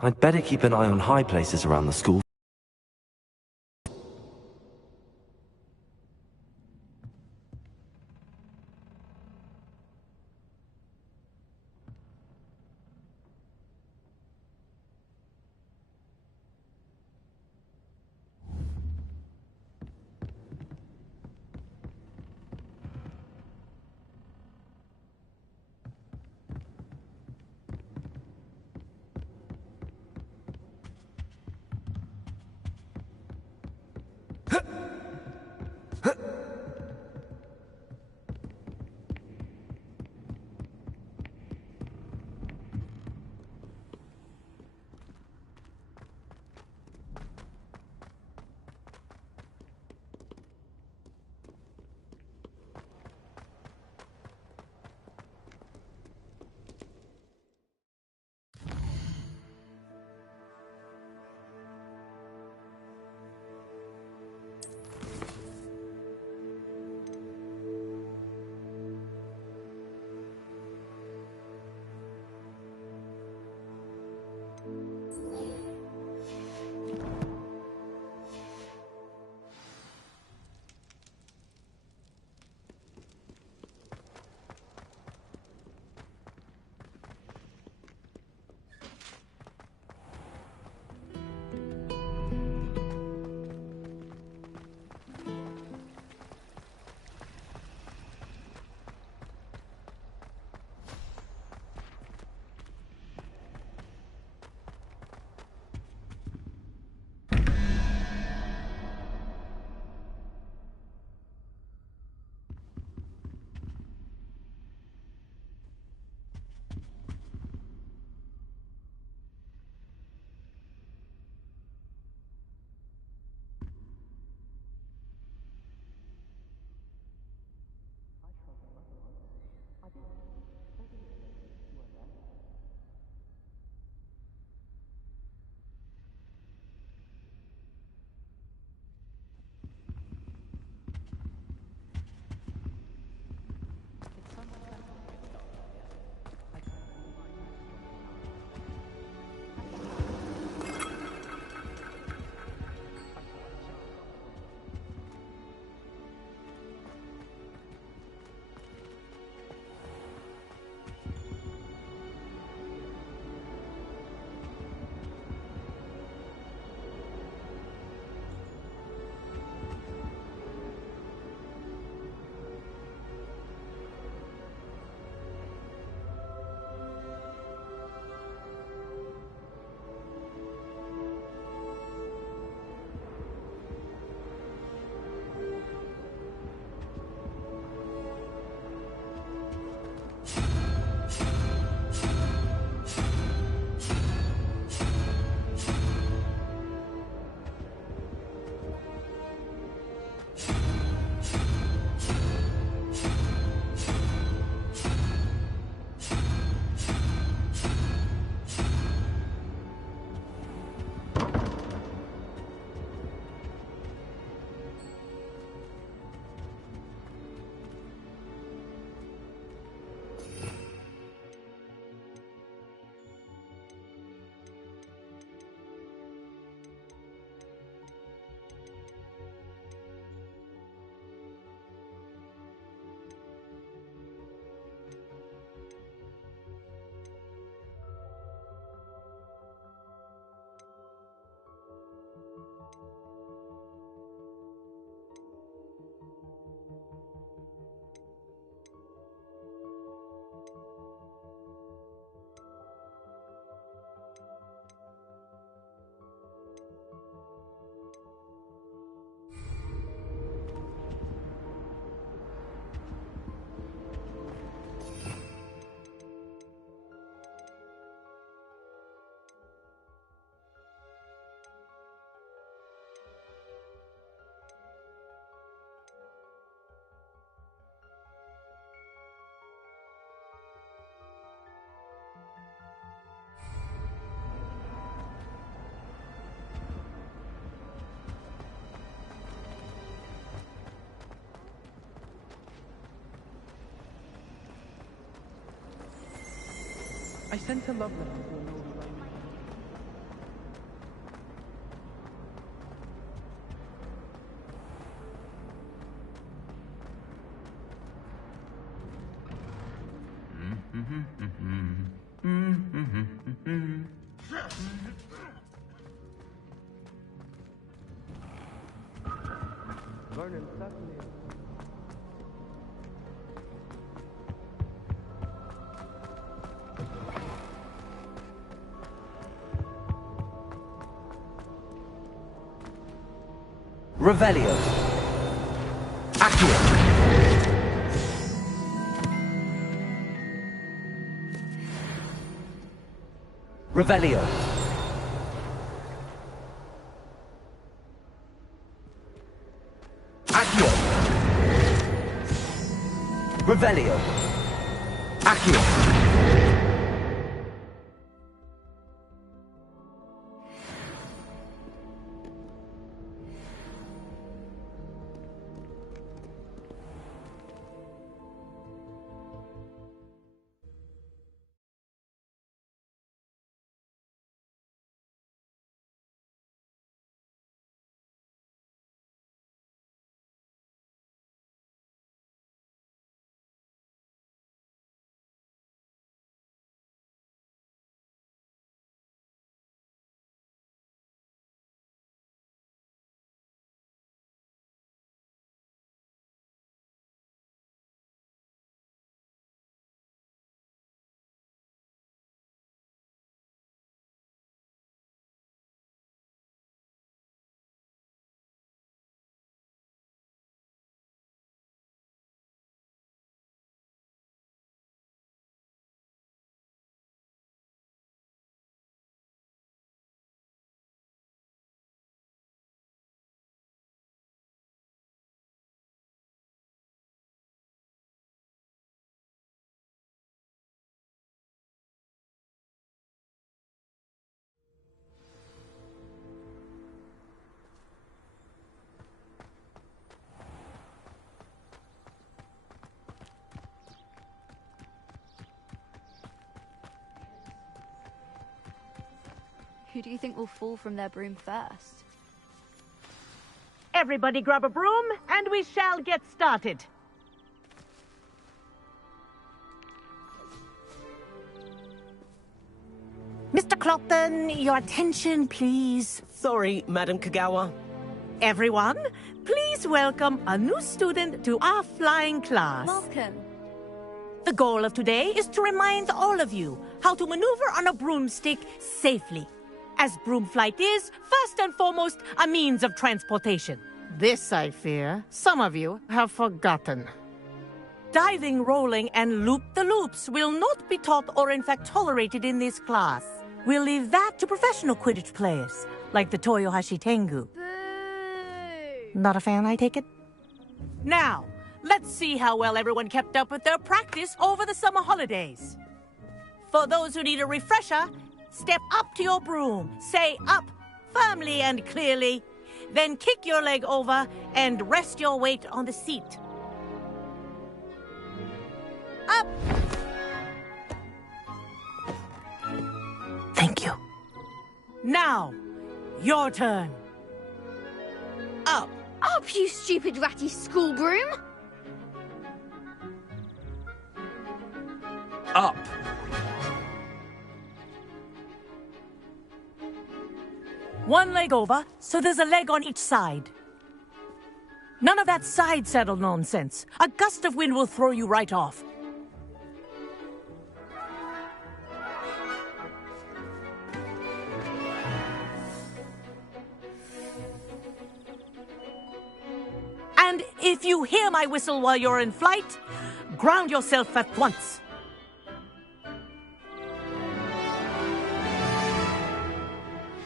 I'd better keep an eye on high places around the school. I sent a love letter to a lady like Nørlem, certainly. Revelio. Accio. Revelio. Accio. Revelio. Accio. Who do you think will fall from their broom first? Everybody grab a broom, and we shall get started. Mr. Clopton, your attention, please. Sorry, Madam Kagawa. Everyone, please welcome a new student to our flying class. Welcome. The goal of today is to remind all of you how to maneuver on a broomstick safely, as broom flight is, first and foremost, a means of transportation. This, I fear, some of you have forgotten. Diving, rolling, and loop-the-loops will not be taught or in fact tolerated in this class. We'll leave that to professional Quidditch players, like the Toyohashi Tengu. Boo! Not a fan, I take it? Now, let's see how well everyone kept up with their practice over the summer holidays. For those who need a refresher, step up to your broom, say up firmly and clearly, then kick your leg over and rest your weight on the seat. Up! Thank you. Now, your turn. Up! Up, you stupid ratty school broom! Up. One leg over, so there's a leg on each side. None of that side saddle nonsense. A gust of wind will throw you right off. And if you hear my whistle while you're in flight, ground yourself at once.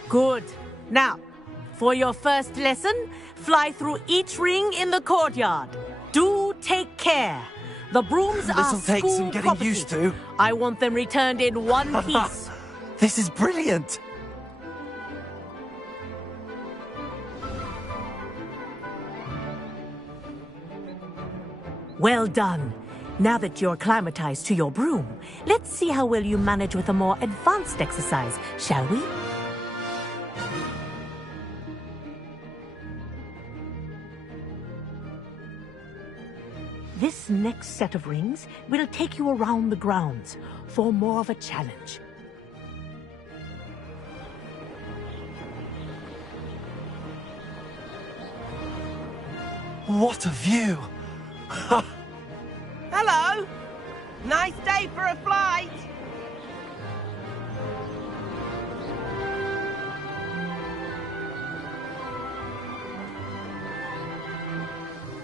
Good. Now, for your first lesson, fly through each ring in the courtyard. Do take care. The brooms are This'll take school some getting property. used to. I want them returned in one piece. This is brilliant. Well done. Now that you're acclimatized to your broom, let's see how well you manage with a more advanced exercise, shall we? This next set of rings will take you around the grounds for more of a challenge. What a view! Hello! Nice day for a flight!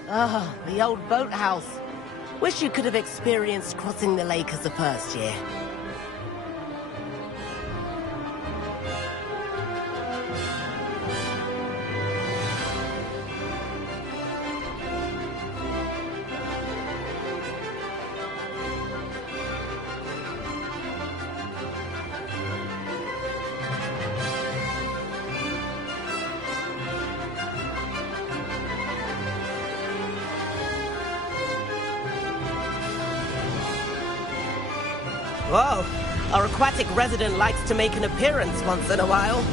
Ah, the old boathouse. Wish you could have experienced crossing the lake as a first year. Whoa, our aquatic resident likes to make an appearance once in a while.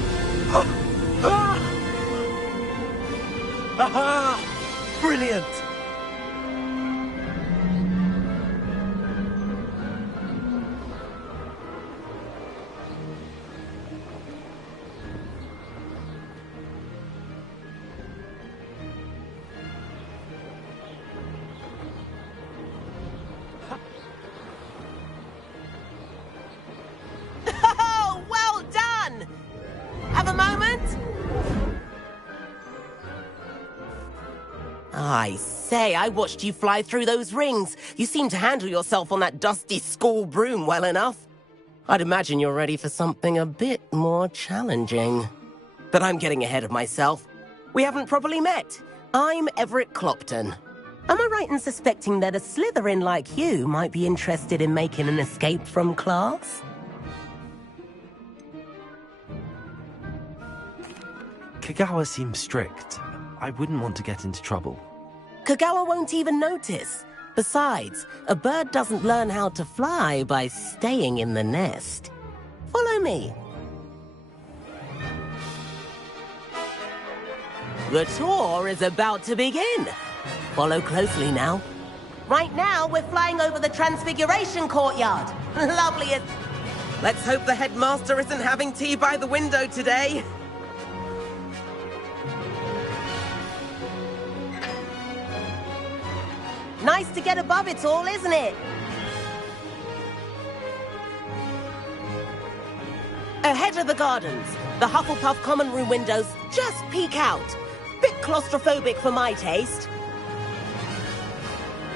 Aha! Brilliant! Oh, well done! Have a moment? I say, I watched you fly through those rings. You seem to handle yourself on that dusty school broom well enough. I'd imagine you're ready for something a bit more challenging. But I'm getting ahead of myself. We haven't properly met. I'm Everett Clopton. Am I right in suspecting that a Slytherin like you might be interested in making an escape from class? Kagawa seems strict. I wouldn't want to get into trouble. Kagawa won't even notice. Besides, a bird doesn't learn how to fly by staying in the nest. Follow me. The tour is about to begin. Follow closely now. Right now, we're flying over the Transfiguration Courtyard. Lovely. Let's hope the headmaster isn't having tea by the window today. Nice to get above it all, isn't it? Ahead of the gardens, the Hufflepuff common room windows just peek out. Bit claustrophobic for my taste.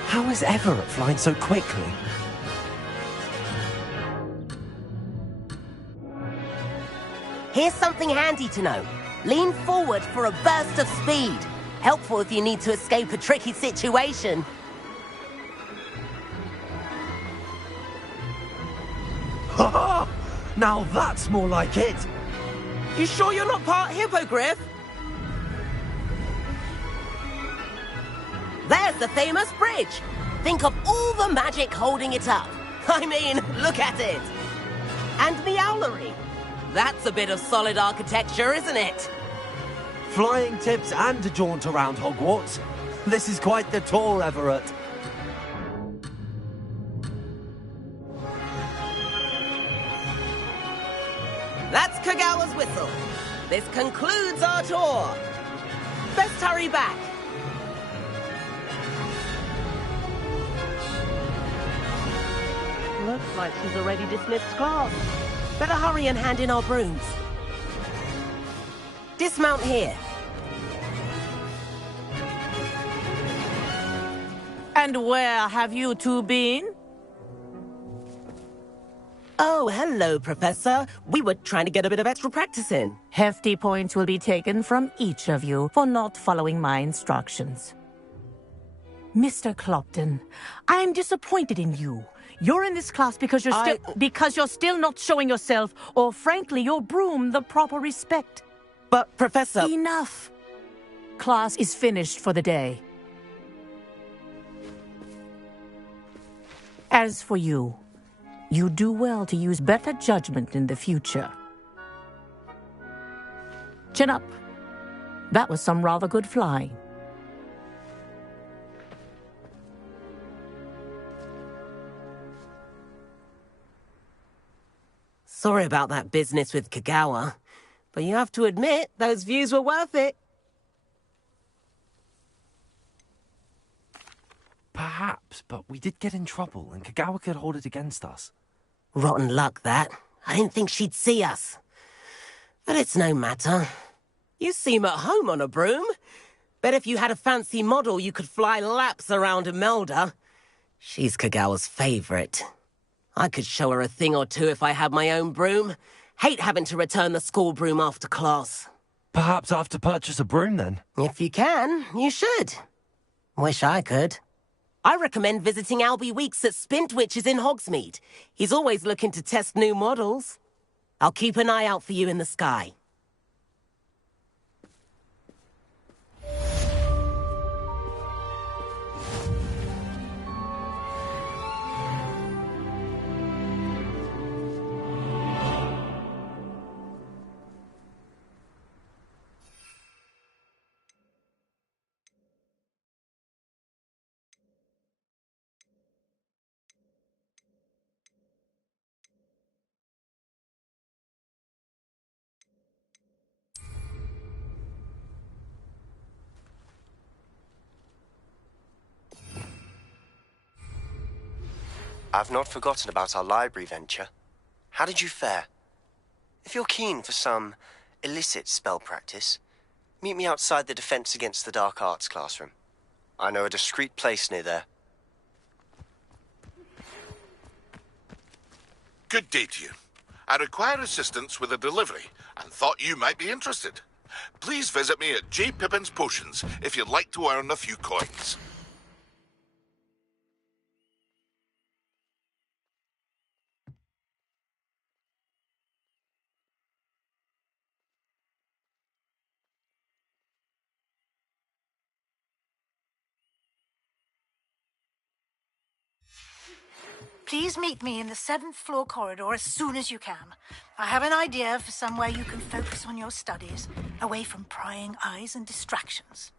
How is Everett flying so quickly? Here's something handy to know. Lean forward for a burst of speed. Helpful if you need to escape a tricky situation. Ha! Now that's more like it! You sure you're not part hippogriff? There's the famous bridge. Think of all the magic holding it up. I mean, look at it. And the owlery. That's a bit of solid architecture, isn't it? Flying tips and a jaunt around Hogwarts. This is quite the tour, Everett. That's Kagawa's whistle. This concludes our tour. Best hurry back. Looks like she's already dismissed class. Better hurry and hand in our brooms. Dismount here. And where have you two been? Oh, hello, Professor. We were trying to get a bit of extra practice in. Hefty points will be taken from each of you for not following my instructions. Mr. Clopton, I am disappointed in you. You're in this class because you're still not showing yourself, or frankly, your broom the proper respect. But, Professor... Enough. Class is finished for the day. As for you, you do well to use better judgment in the future. Chin up. That was some rather good flying. Sorry about that business with Kagawa, but you have to admit those views were worth it. Perhaps, but we did get in trouble, and Kagawa could hold it against us. Rotten luck, that. I didn't think she'd see us. But it's no matter. You seem at home on a broom. Bet if you had a fancy model, you could fly laps around Imelda. She's Kagawa's favorite. I could show her a thing or two if I had my own broom. Hate having to return the school broom after class. Perhaps I have to purchase a broom, then? If you can, you should. Wish I could. I recommend visiting Albie Weeks at Spintwitches in Hogsmeade. He's always looking to test new models. I'll keep an eye out for you in the sky. I've not forgotten about our library venture. How did you fare? If you're keen for some illicit spell practice, meet me outside the Defense Against the Dark Arts classroom. I know a discreet place near there. Good day to you. I require assistance with a delivery and thought you might be interested. Please visit me at J. Pippin's Potions if you'd like to earn a few coins. Please meet me in the 7th floor corridor as soon as you can. I have an idea for somewhere you can focus on your studies, away from prying eyes and distractions.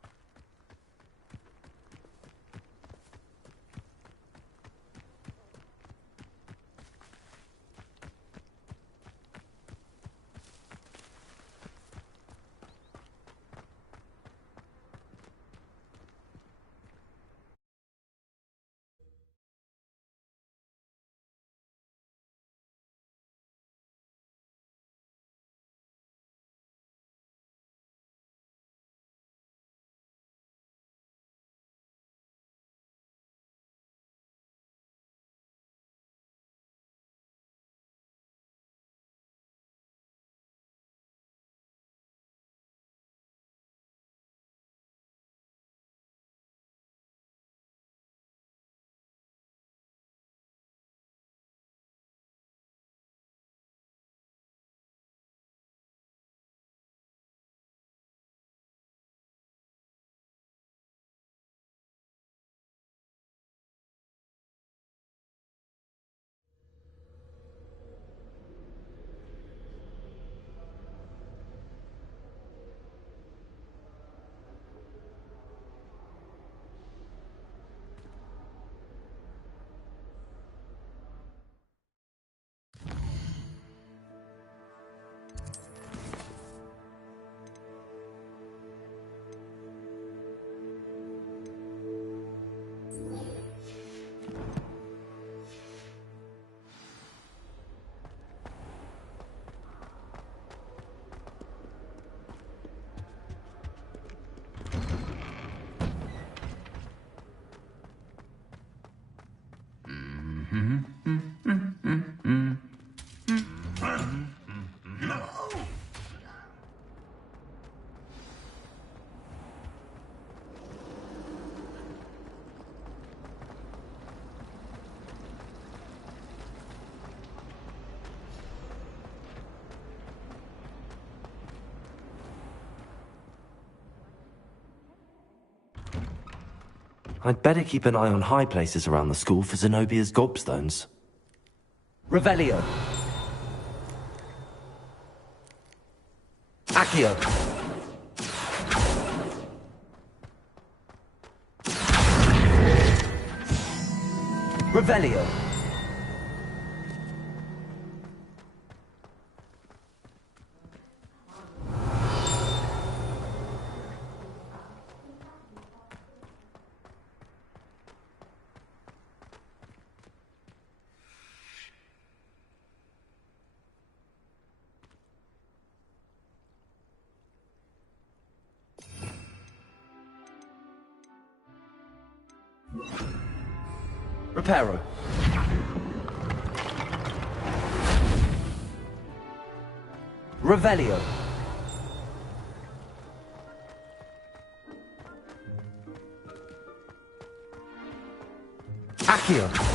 I'd better keep an eye on high places around the school for Zenobia's gobstones. Revelio. Accio. Revelio. Reparo. Revelio. Accio.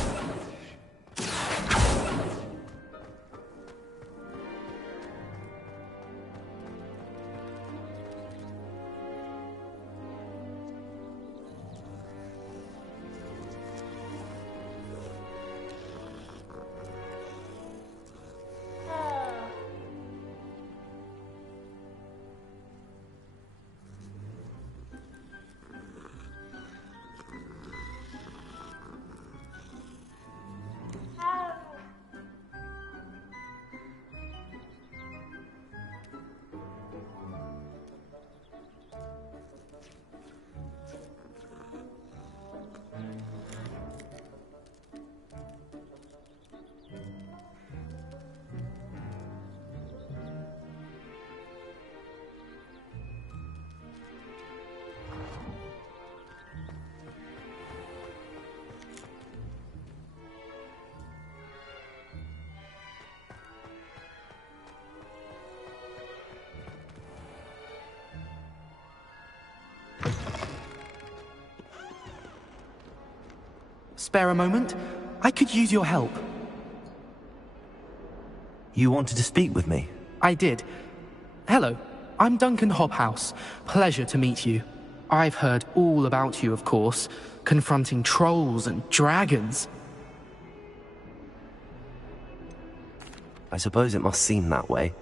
Spare a moment? I could use your help. You wanted to speak with me? I did. Hello, I'm Duncan Hobhouse. Pleasure to meet you. I've heard all about you, of course, confronting trolls and dragons. I suppose it must seem that way.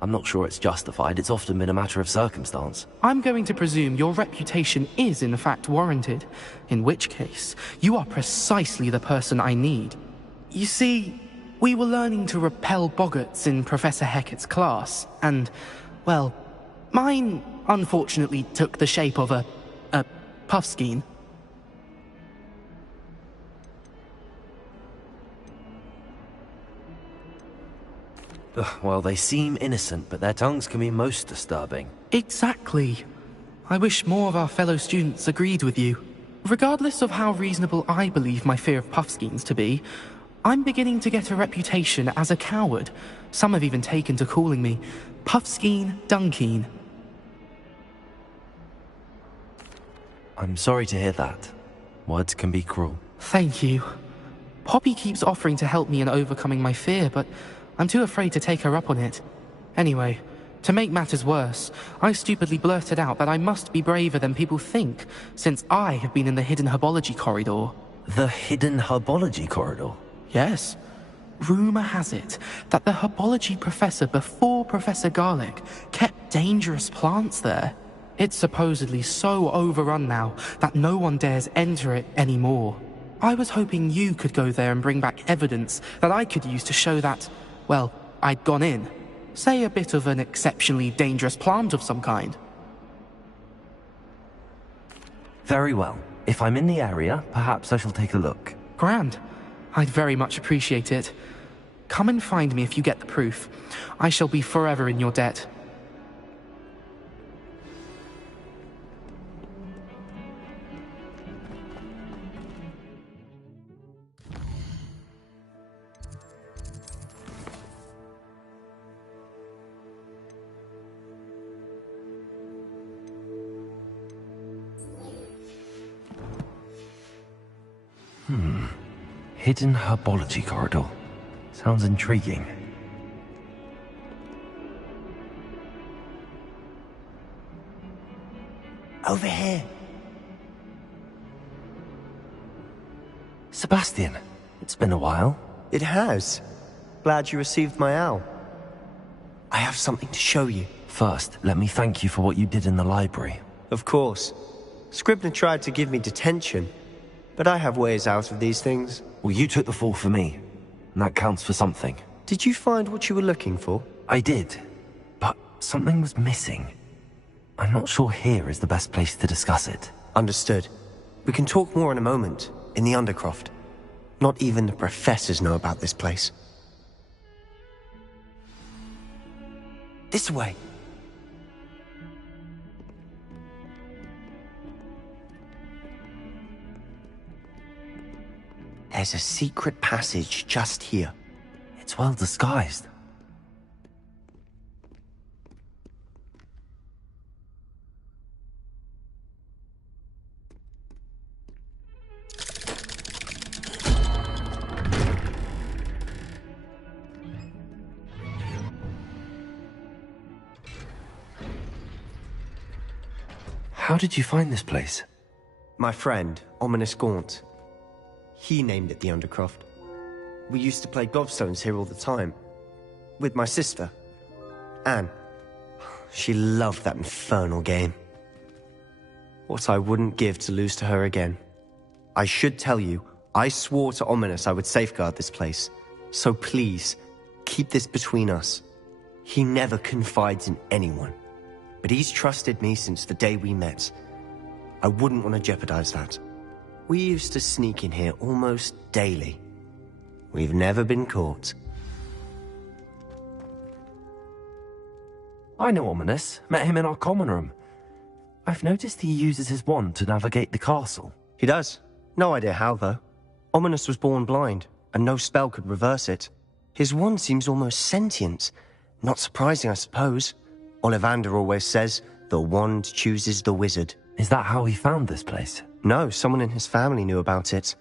I'm not sure it's justified. It's often been a matter of circumstance. I'm going to presume your reputation is in fact warranted, in which case, you are precisely the person I need. You see, we were learning to repel boggarts in Professor Hecat's class, and, well, mine unfortunately took the shape of a puffskein. Well, they seem innocent, but their tongues can be most disturbing. Exactly. I wish more of our fellow students agreed with you. Regardless of how reasonable I believe my fear of puffskeins to be, I'm beginning to get a reputation as a coward. Some have even taken to calling me Puffskeen Dunkeen. I'm sorry to hear that. Words can be cruel. Thank you. Poppy keeps offering to help me in overcoming my fear, but I'm too afraid to take her up on it. Anyway, to make matters worse, I stupidly blurted out that I must be braver than people think, since I have been in the hidden herbology corridor. The hidden herbology corridor? Yes. Rumor has it that the herbology professor before Professor Garlic kept dangerous plants there. It's supposedly so overrun now that no one dares enter it anymore. I was hoping you could go there and bring back evidence that I could use to show that, well, I'd gone in. Say a bit of an exceptionally dangerous plant of some kind. Very well. If I'm in the area, perhaps I shall take a look. Grand. I'd very much appreciate it. Come and find me if you get the proof. I shall be forever in your debt. Hidden herbology corridor. Sounds intriguing. Over here. Sebastian, it's been a while. It has. Glad you received my owl. I have something to show you. First, let me thank you for what you did in the library. Of course. Scribner tried to give me detention, but I have ways out of these things. Well, you took the fall for me, and that counts for something. Did you find what you were looking for? I did, but something was missing. I'm not sure here is the best place to discuss it. Understood. We can talk more in a moment, in the Undercroft. Not even the professors know about this place. This way. There's a secret passage just here. It's well disguised. How did you find this place? My friend, Ominous Gaunt. He named it the Undercroft. We used to play gobstones here all the time. With my sister, Anne. She loved that infernal game. What I wouldn't give to lose to her again. I should tell you, I swore to Ominous I would safeguard this place. So please, keep this between us. He never confides in anyone. But he's trusted me since the day we met. I wouldn't want to jeopardize that. We used to sneak in here almost daily. We've never been caught. I know Ominous. Met him in our common room. I've noticed he uses his wand to navigate the castle. He does. No idea how, though. Ominous was born blind, and no spell could reverse it. His wand seems almost sentient. Not surprising, I suppose. Ollivander always says, the wand chooses the wizard. Is that how he found this place? No, someone in his family knew about it.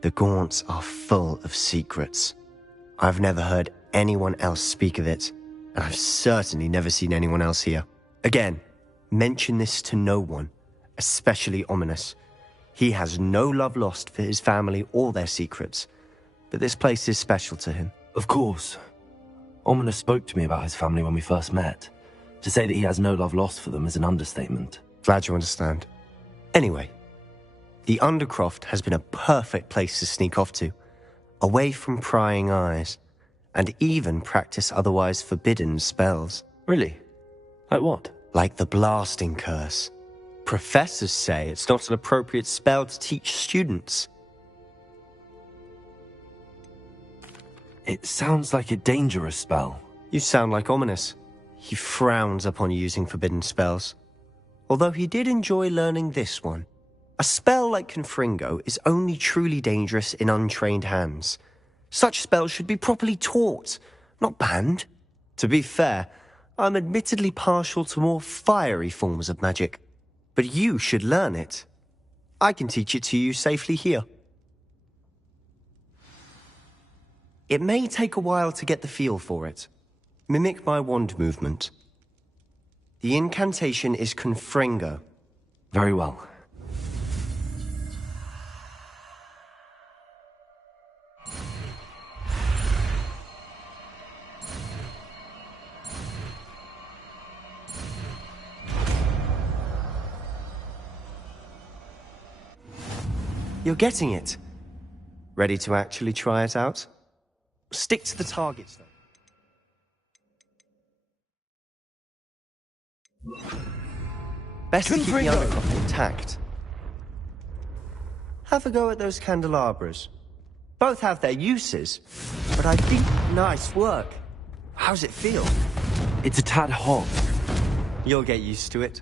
The Gaunts are full of secrets. I've never heard anyone else speak of it, and I've certainly never seen anyone else here. Again, mention this to no one, especially Ominous. He has no love lost for his family or their secrets, but this place is special to him. Of course. Ominous spoke to me about his family when we first met. To say that he has no love lost for them is an understatement. Glad you understand. Anyway, the Undercroft has been a perfect place to sneak off to, away from prying eyes, and even practice otherwise forbidden spells. Really? Like what? Like the blasting curse. Professors say it's not an appropriate spell to teach students. It sounds like a dangerous spell. You sound like Ominous. He frowns upon using forbidden spells. Although he did enjoy learning this one. A spell like Confringo is only truly dangerous in untrained hands. Such spells should be properly taught, not banned. To be fair, I'm admittedly partial to more fiery forms of magic. But you should learn it. I can teach it to you safely here. It may take a while to get the feel for it. Mimic my wand movement. The incantation is Confringo. Very well. You're getting it. Ready to actually try it out? Stick to the targets, though. Best to keep the Undercroft intact. Have a go at those candelabras. Both have their uses, but I think nice work. How's it feel? It's a tad hot. You'll get used to it.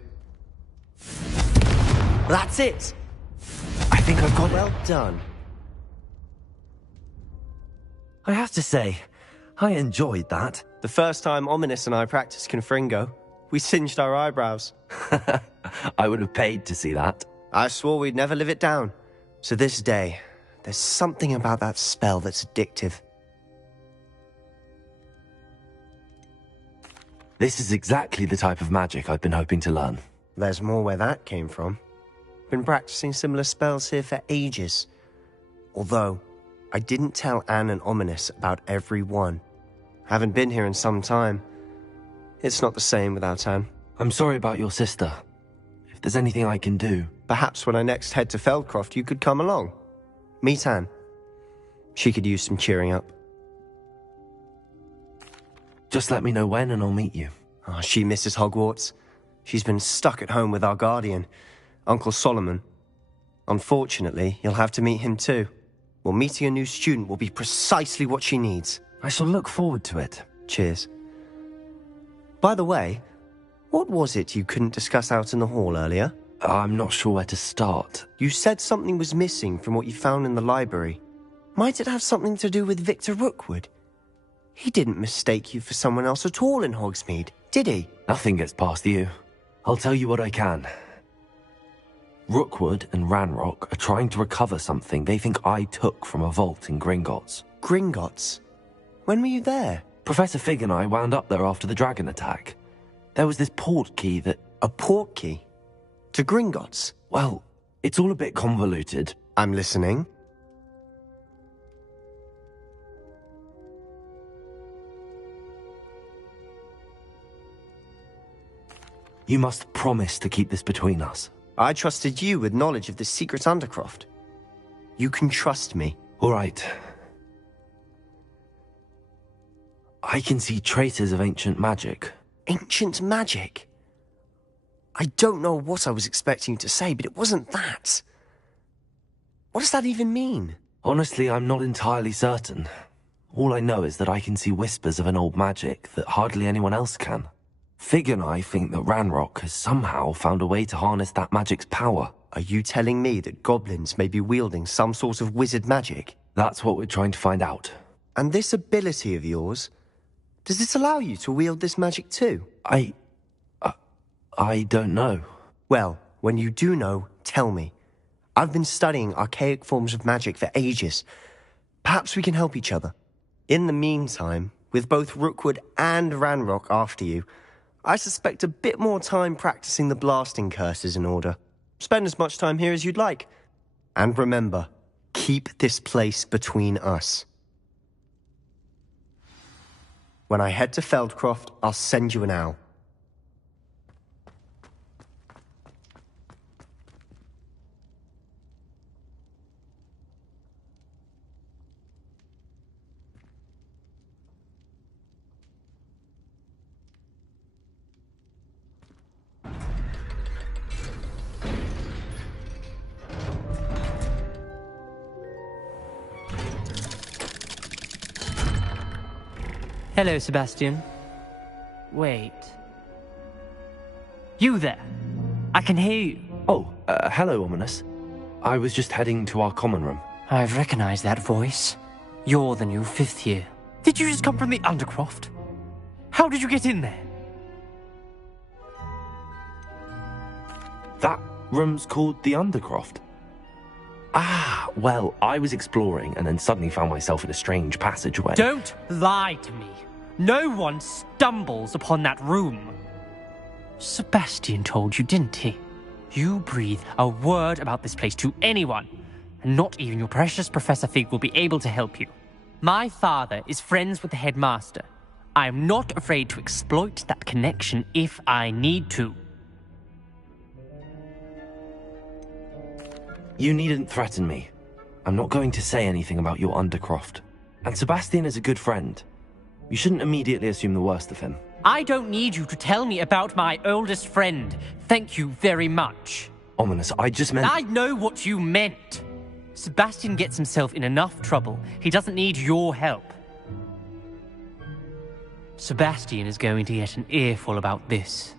That's it! I think I've got it. Well done. I have to say, I enjoyed that. The first time Ominous and I practiced Confringo, we singed our eyebrows. I would have paid to see that. I swore we'd never live it down. To this day, there's something about that spell that's addictive. This is exactly the type of magic I've been hoping to learn. There's more where that came from. Been practicing similar spells here for ages. Although, I didn't tell Anne and Ominous about every one. Haven't been here in some time. It's not the same without Anne. I'm sorry about your sister. If there's anything I can do... Perhaps when I next head to Feldcroft, you could come along. Meet Anne. She could use some cheering up. Just let me know when and I'll meet you. Oh, she misses Hogwarts. She's been stuck at home with our guardian, Uncle Solomon. Unfortunately, you'll have to meet him too. Well, meeting a new student will be precisely what she needs. I shall look forward to it. Cheers. By the way, what was it you couldn't discuss out in the hall earlier? I'm not sure where to start. You said something was missing from what you found in the library. Might it have something to do with Victor Rookwood? He didn't mistake you for someone else at all in Hogsmeade, did he? Nothing gets past you. I'll tell you what I can. Rookwood and Ranrock are trying to recover something they think I took from a vault in Gringotts. Gringotts? When were you there? Professor Fig and I wound up there after the dragon attack. There was this port key that... A port key? To Gringotts? Well, it's all a bit convoluted. I'm listening. You must promise to keep this between us. I trusted you with knowledge of the secret Undercroft. You can trust me. All right. I can see traces of ancient magic. Ancient magic? I don't know what I was expecting you to say, but it wasn't that. What does that even mean? Honestly, I'm not entirely certain. All I know is that I can see whispers of an old magic that hardly anyone else can. Fig and I think that Ranrock has somehow found a way to harness that magic's power. Are you telling me that goblins may be wielding some sort of wizard magic? That's what we're trying to find out. And this ability of yours, does it allow you to wield this magic too? I don't know. Well, when you do know, tell me. I've been studying archaic forms of magic for ages. Perhaps we can help each other. In the meantime, with both Rookwood and Ranrock after you, I suspect a bit more time practicing the blasting curse is in order. Spend as much time here as you'd like. And remember, keep this place between us. When I head to Feldcroft, I'll send you an owl. Hello, Sebastian. Wait. You there? I can hear you. Oh, hello, Ominous. I was just heading to our common room. I've recognized that voice. You're the new fifth year. Did you just come from the Undercroft? How did you get in there? That room's called the Undercroft. Ah, well, I was exploring and then suddenly found myself in a strange passageway. Don't lie to me. No one stumbles upon that room. Sebastian told you, didn't he? You breathe a word about this place to anyone, and not even your precious Professor Fig will be able to help you. My father is friends with the headmaster. I am not afraid to exploit that connection if I need to. You needn't threaten me. I'm not going to say anything about your Undercroft. And Sebastian is a good friend. You shouldn't immediately assume the worst of him. I don't need you to tell me about my oldest friend. Thank you very much. Ominous, I just meant... I know what you meant. Sebastian gets himself in enough trouble. He doesn't need your help. Sebastian is going to get an earful about this.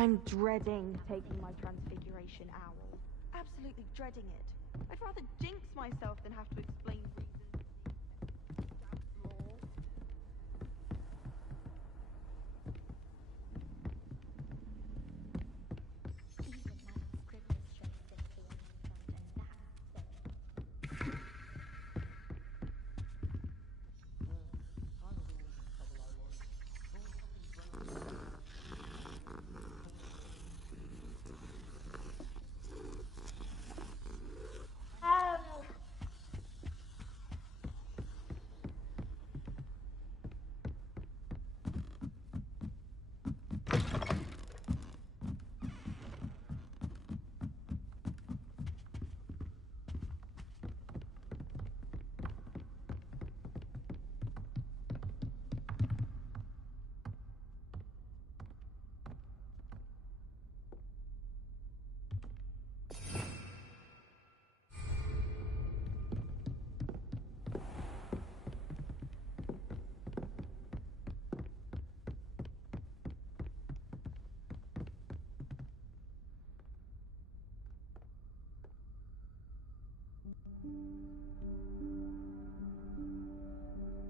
I'm dreading taking my transfiguration owl. Absolutely dreading it. I'd rather jinx myself than have to explain reasons.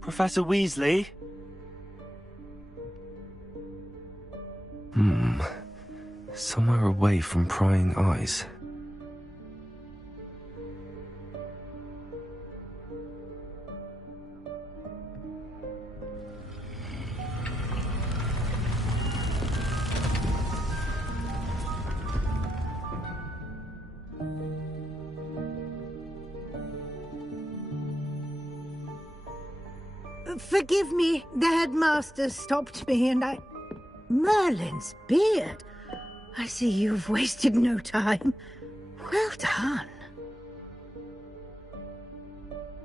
Professor Weasley? Somewhere away from prying eyes. Forgive me, the headmaster stopped me and I... Merlin's beard. I see you've wasted no time. Well done.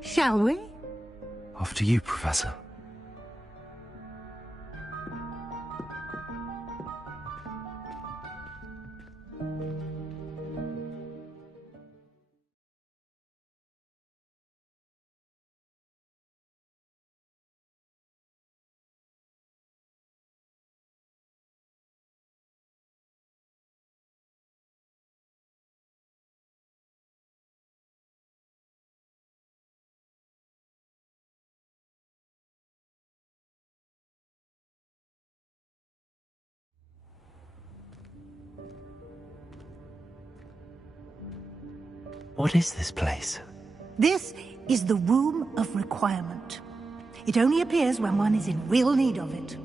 Shall we? After you, Professor. What is this place? This is the Room of Requirement. It only appears when one is in real need of it.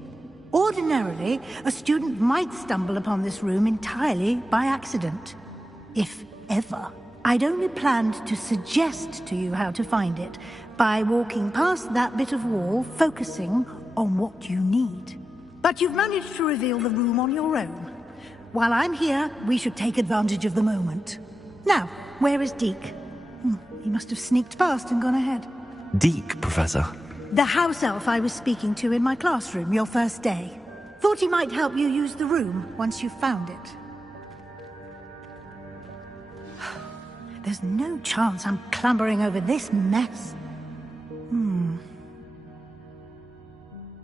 Ordinarily, a student might stumble upon this room entirely by accident. If ever. I'd only planned to suggest to you how to find it by walking past that bit of wall, focusing on what you need. But you've managed to reveal the room on your own. While I'm here, we should take advantage of the moment. Now, where is Deke? He must have sneaked past and gone ahead. Deke, Professor? The house elf I was speaking to in my classroom your first day. Thought he might help you use the room once you found it. There's no chance I'm clambering over this mess.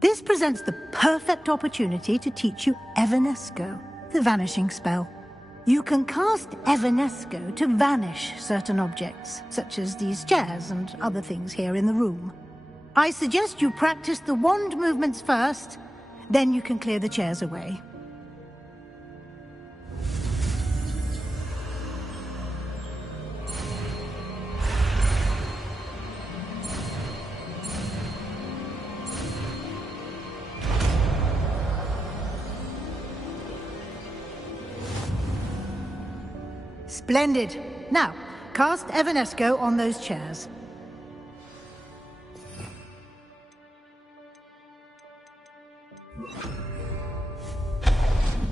This presents the perfect opportunity to teach you Evanesco, the vanishing spell. You can cast Evanesco to vanish certain objects, such as these chairs and other things here in the room. I suggest you practice the wand movements first, then you can clear the chairs away. Splendid. Now, cast Evanesco on those chairs.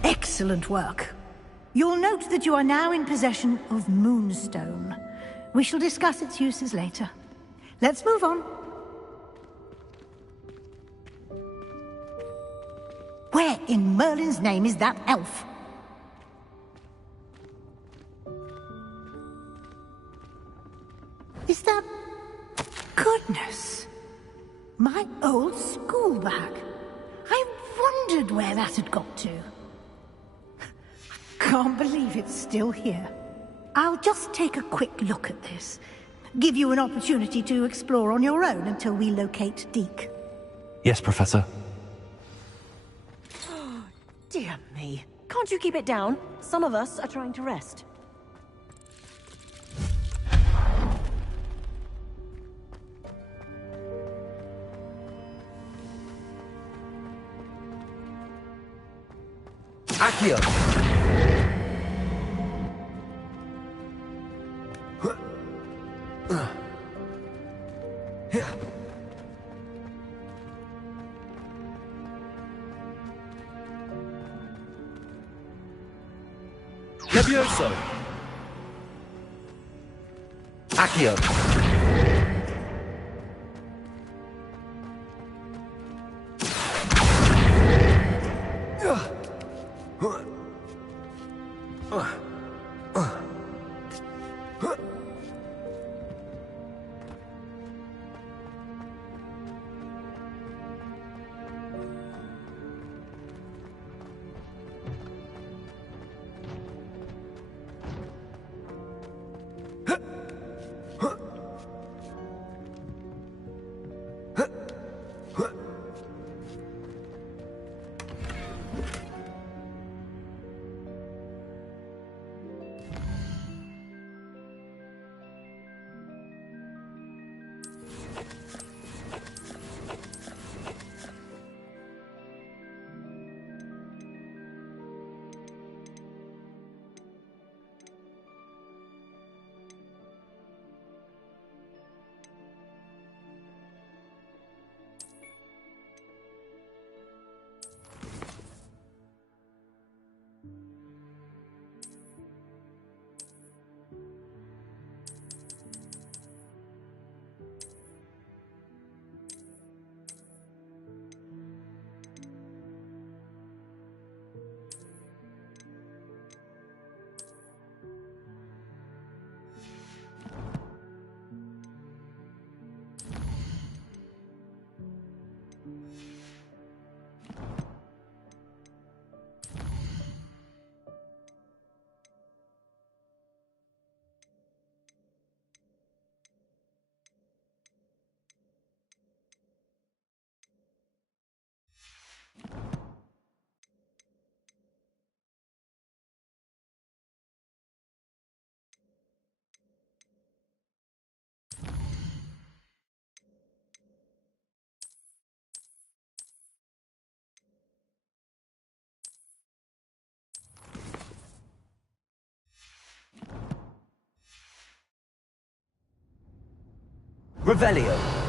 Excellent work. You'll note that you are now in possession of Moonstone. We shall discuss its uses later. Let's move on. Where in Merlin's name is that elf? Is that... Goodness! My old school bag. I wondered where that had got to. can't believe it's still here. I'll just take a quick look at this. Give you an opportunity to explore on your own until we locate Deke. Yes, Professor. Dear me. Can't you keep it down? Some of us are trying to rest. Accio! Levioso! Accio! Revelio.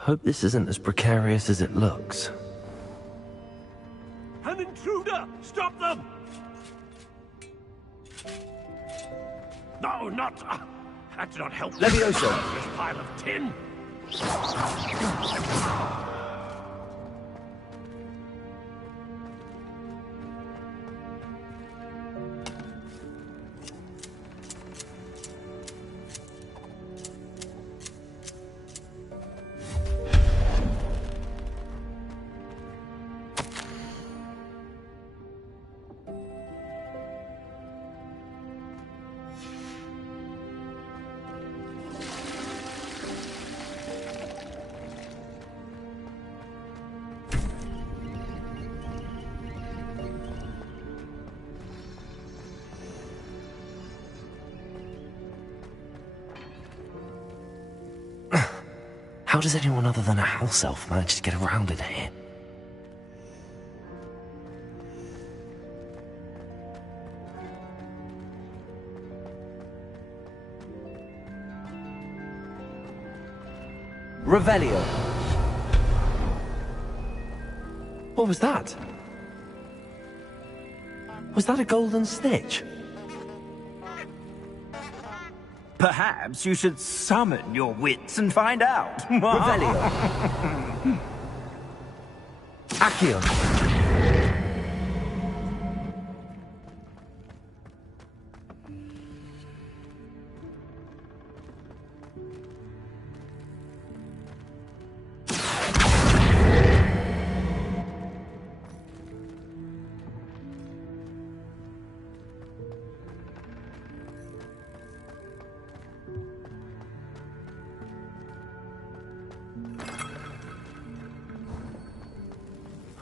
Hope this isn't as precarious as it looks. An intruder! Stop them! No, not... that did not help. Levioso! This pile of tin! How does anyone other than a house elf manage to get around in here? Revelio. What was that? Was that a golden snitch? Perhaps you should summon your wits and find out. Revelio. Accio.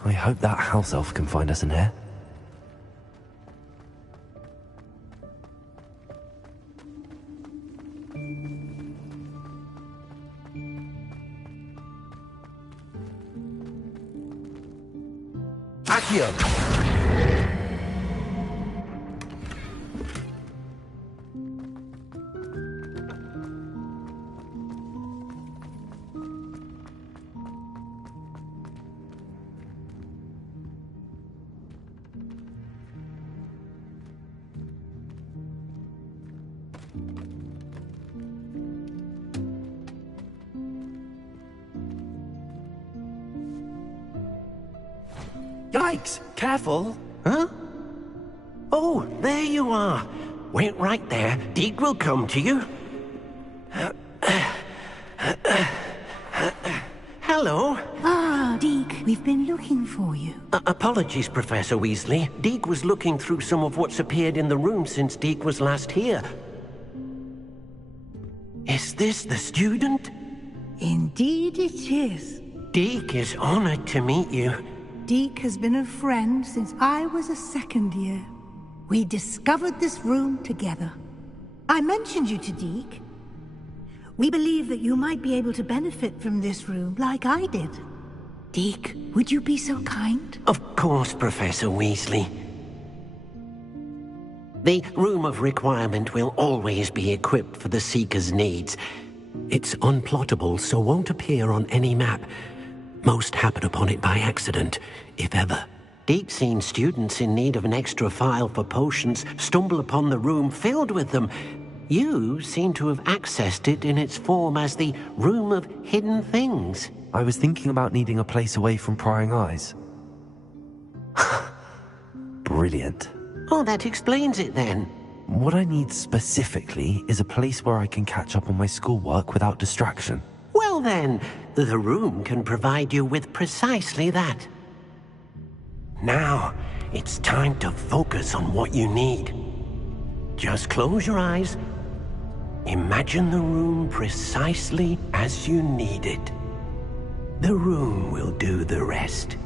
I hope that house elf can find us in here. Accio. Yikes! Careful! Huh? Oh, there you are. Wait right there. Deke will come to you. Hello. Ah, Deke, we've been looking for you. Apologies, Professor Weasley. Deke was looking through some of what's appeared in the room since Deke was last here. Is this the student? Indeed it is. Deke is honored to meet you. Deke has been a friend since I was a second year. We discovered this room together. I mentioned you to Deke. We believe that you might be able to benefit from this room like I did. Deke, would you be so kind? Of course, Professor Weasley. The Room of Requirement will always be equipped for the Seeker's needs. It's unplottable, so won't appear on any map. Most happen upon it by accident, if ever. Deke's seen students in need of an extra file for potions stumble upon the room filled with them. You seem to have accessed it in its form as the Room of Hidden Things. I was thinking about needing a place away from prying eyes. Brilliant. Oh, that explains it then. What I need specifically is a place where I can catch up on my schoolwork without distraction. Well then, the room can provide you with precisely that. Now, it's time to focus on what you need. Just close your eyes. Imagine the room precisely as you need it. The room will do the rest.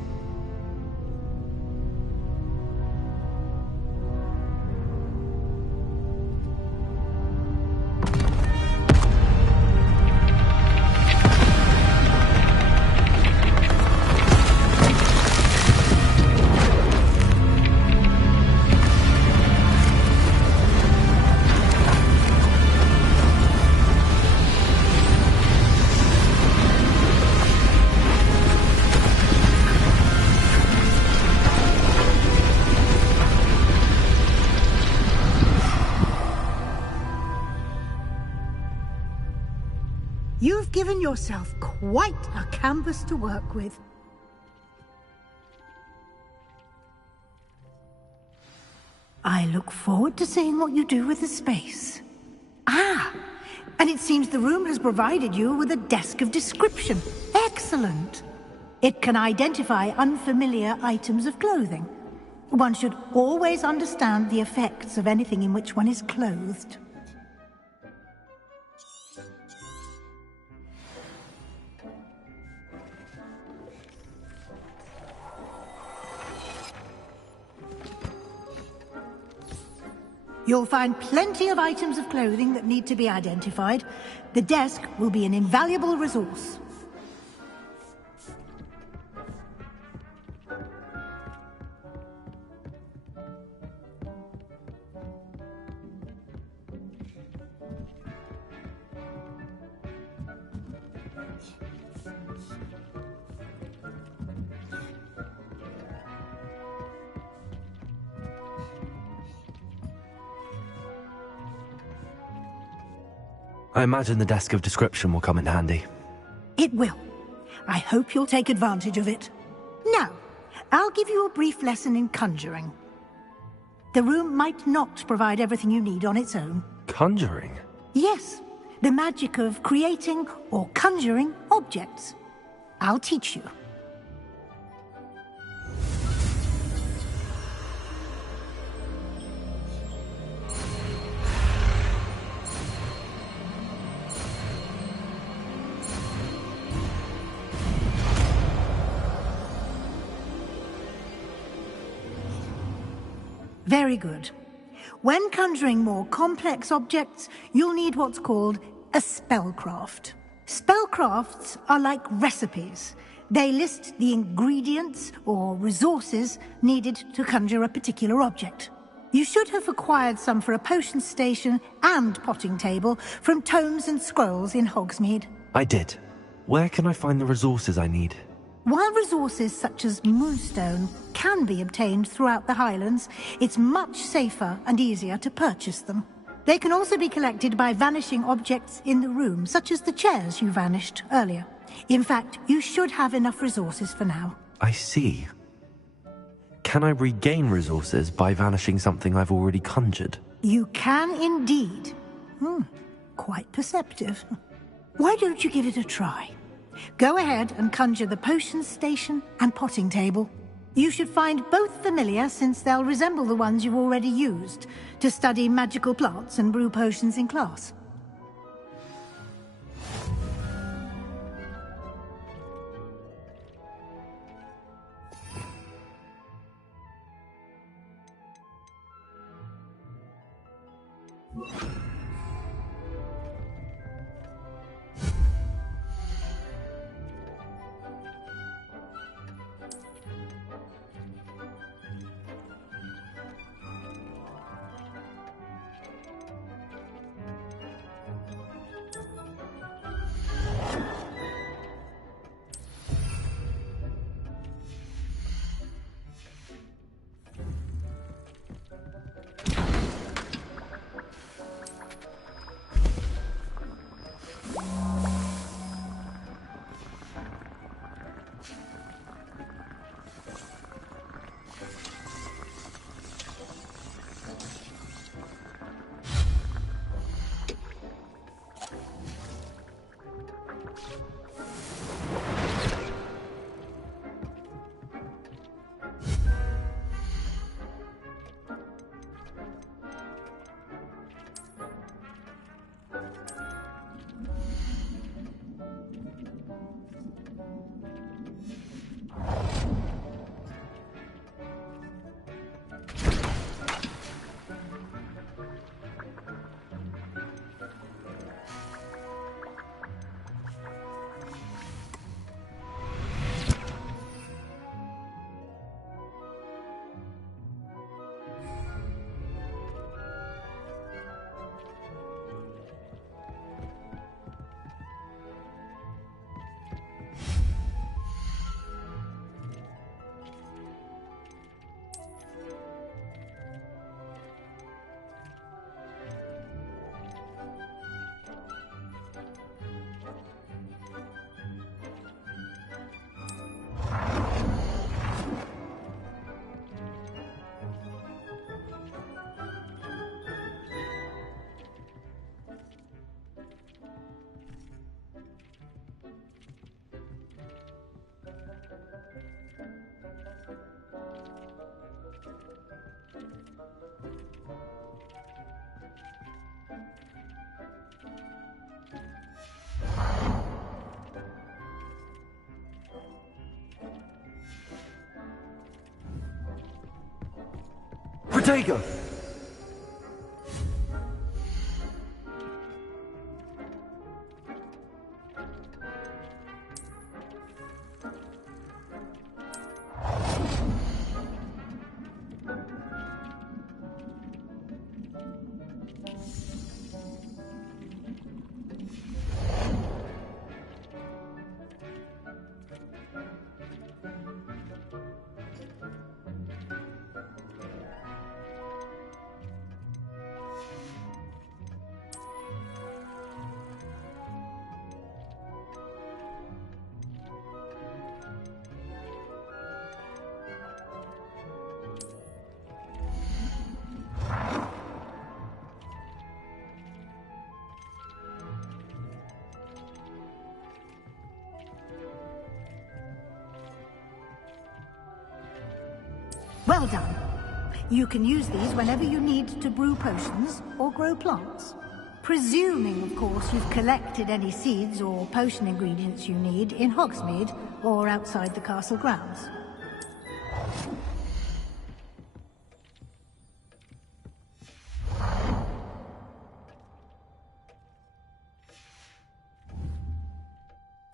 You've given yourself quite a canvas to work with. I look forward to seeing what you do with the space. Ah, and it seems the room has provided you with a desk of description. Excellent. It can identify unfamiliar items of clothing. One should always understand the effects of anything in which one is clothed. You'll find plenty of items of clothing that need to be identified. The desk will be an invaluable resource. I imagine the desk of description will come in handy. It will. I hope you'll take advantage of it. Now, I'll give you a brief lesson in conjuring. The room might not provide everything you need on its own. Conjuring? Yes, the magic of creating or conjuring objects. I'll teach you. Very good. When conjuring more complex objects, you'll need what's called a spellcraft. Spellcrafts are like recipes. They list the ingredients or resources needed to conjure a particular object. You should have acquired some for a potion station and potting table from tomes and scrolls in Hogsmeade. I did. Where can I find the resources I need? While resources such as moonstone can be obtained throughout the Highlands, it's much safer and easier to purchase them. They can also be collected by vanishing objects in the room, such as the chairs you vanished earlier. In fact, you should have enough resources for now. I see. Can I regain resources by vanishing something I've already conjured? You can indeed. Quite perceptive. Why don't you give it a try? Go ahead and conjure the potion station and potting table. You should find both familiar, since they'll resemble the ones you've already used to study magical plants and brew potions in class. Protego! Well done. You can use these whenever you need to brew potions or grow plants. Presuming, of course, you've collected any seeds or potion ingredients you need in Hogsmeade or outside the castle grounds.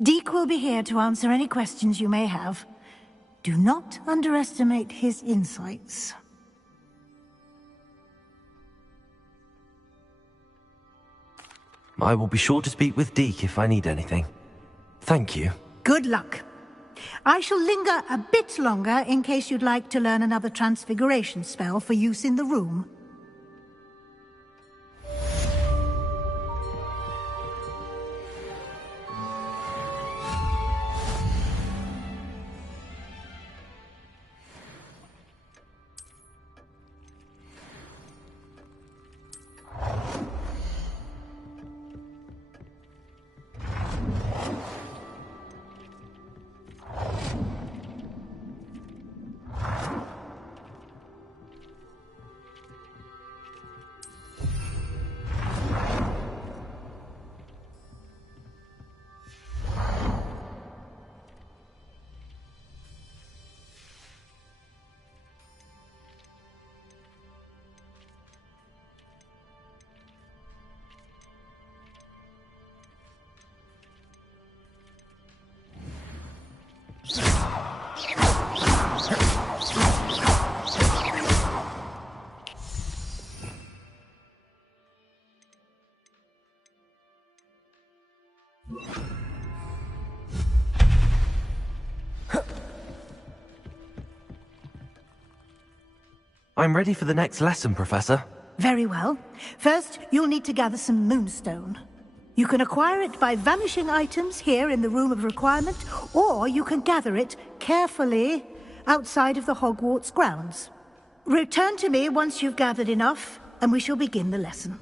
Deke will be here to answer any questions you may have. Do not underestimate his insights. I will be sure to speak with Deke if I need anything. Thank you. Good luck. I shall linger a bit longer in case you'd like to learn another transfiguration spell for use in the room. I'm ready for the next lesson, Professor. Very well. First, you'll need to gather some moonstone. You can acquire it by vanishing items here in the Room of Requirement, or you can gather it carefully outside of the Hogwarts grounds. Return to me once you've gathered enough, and we shall begin the lesson.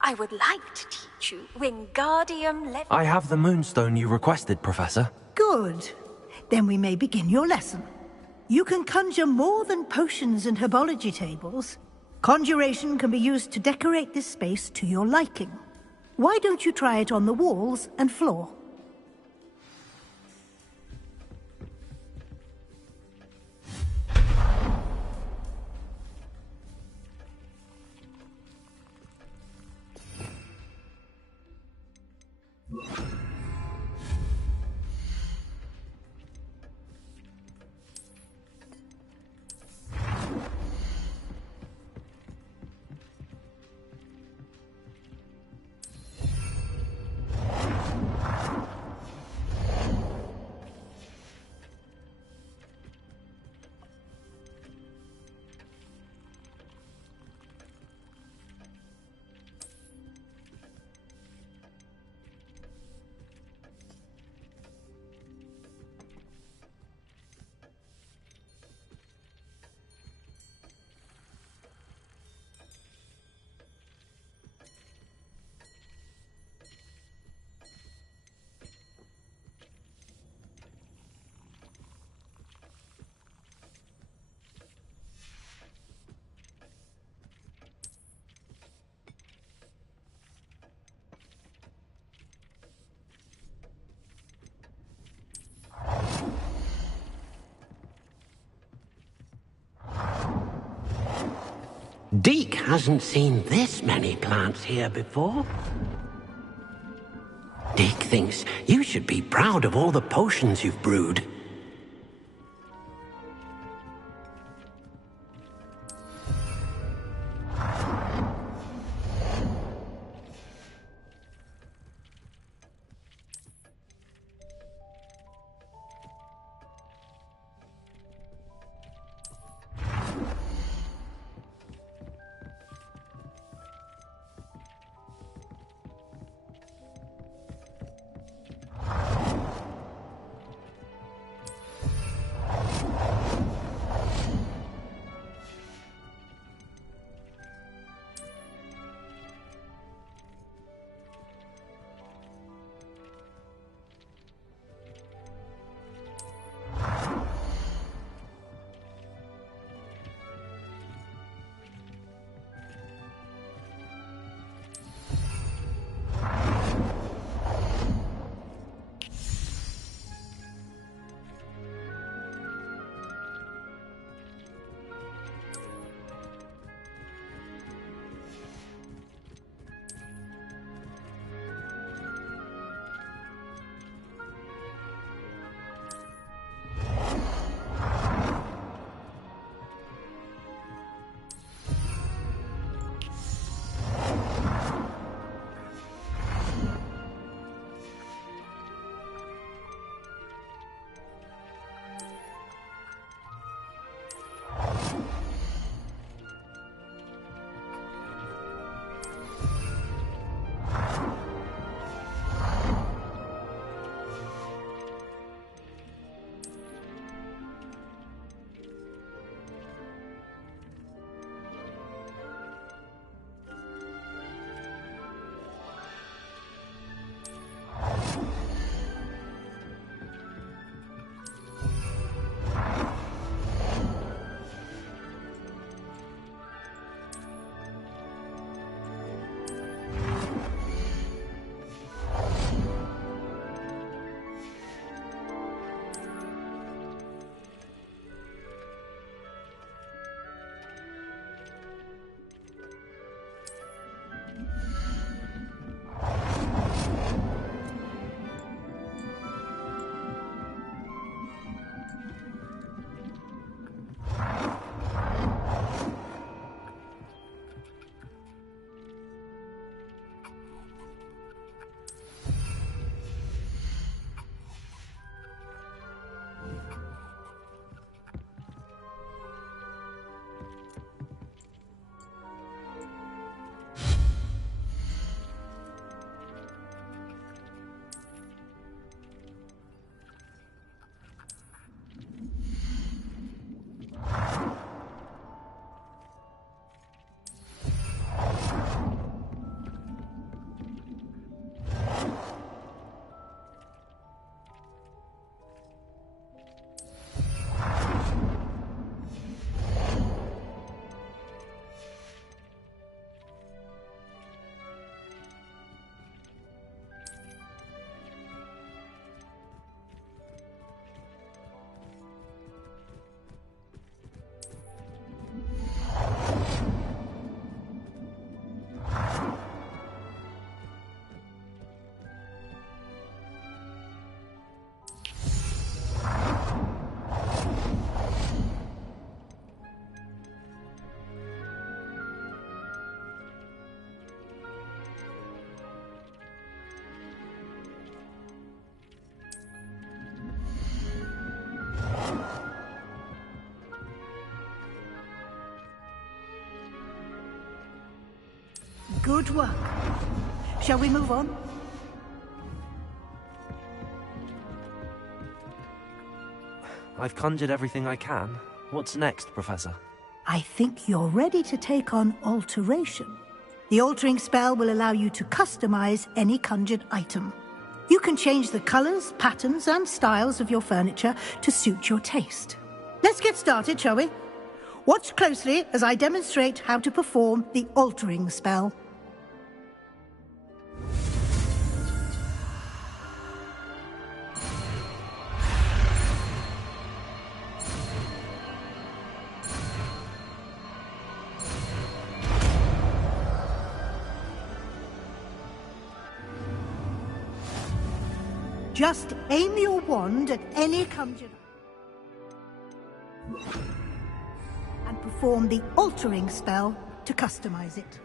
I would like to teach you Wingardium Leviosa. I have the moonstone you requested, Professor. Good. Then we may begin your lesson. You can conjure more than potions and herbology tables. Conjuration can be used to decorate this space to your liking. Why don't you try it on the walls and floor? Deke hasn't seen this many plants here before. Deke thinks you should be proud of all the potions you've brewed. Good work. Shall we move on? I've conjured everything I can. What's next, Professor? I think you're ready to take on alteration. The altering spell will allow you to customize any conjured item. You can change the colors, patterns, and styles of your furniture to suit your taste. Let's get started, shall we? Watch closely as I demonstrate how to perform the altering spell. Just aim your wand at any conjurer and perform the altering spell to customize it.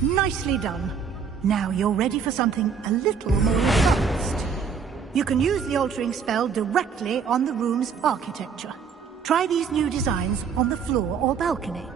Nicely done. Now you're ready for something a little more advanced. You can use the altering spell directly on the room's architecture. Try these new designs on the floor or balcony.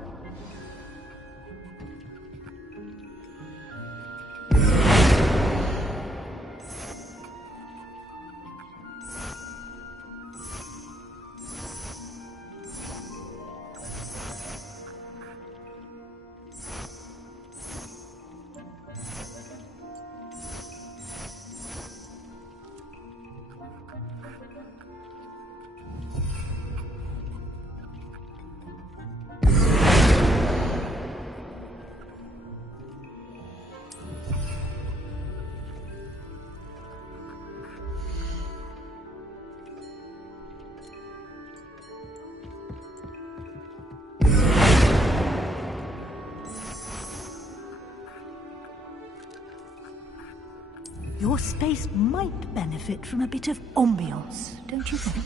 Your space might benefit from a bit of ambiance, don't you think?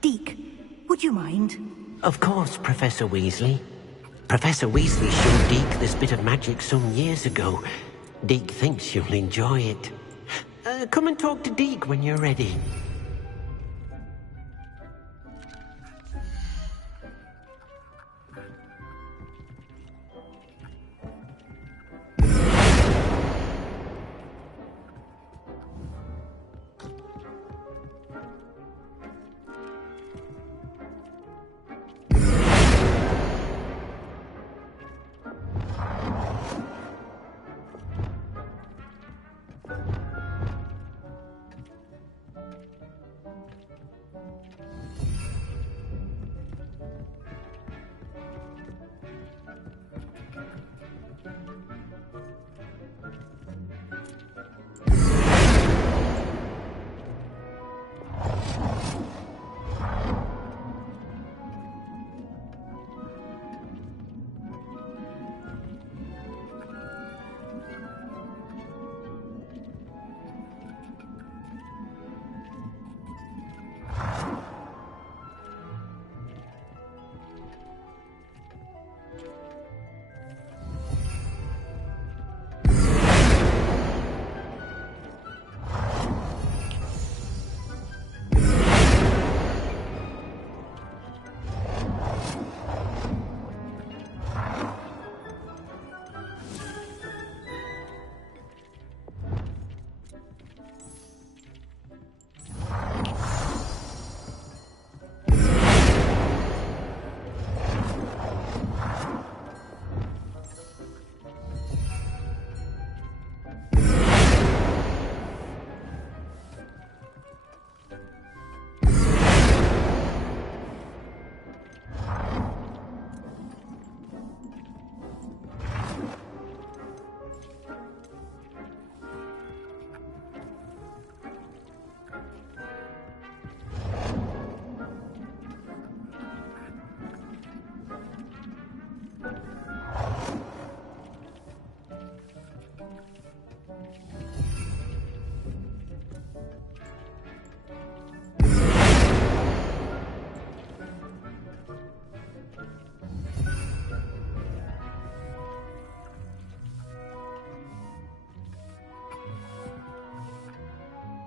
Deke, would you mind? Of course, Professor Weasley. Professor Weasley showed Deke this bit of magic some years ago. Deke thinks you'll enjoy it. Come and talk to Deke when you're ready.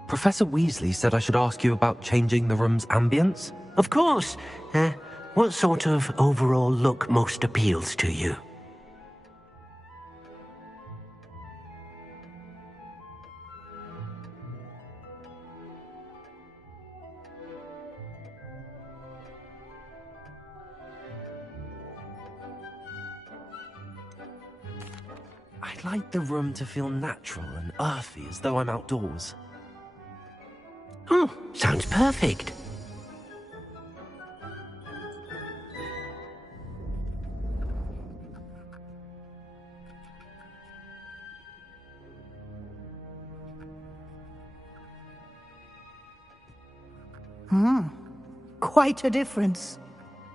Professor Weasley said I should ask you about changing the room's ambience? Of course. What sort of overall look most appeals to you? I'd like the room to feel natural and earthy, as though I'm outdoors. Oh, sounds perfect. Quite a difference.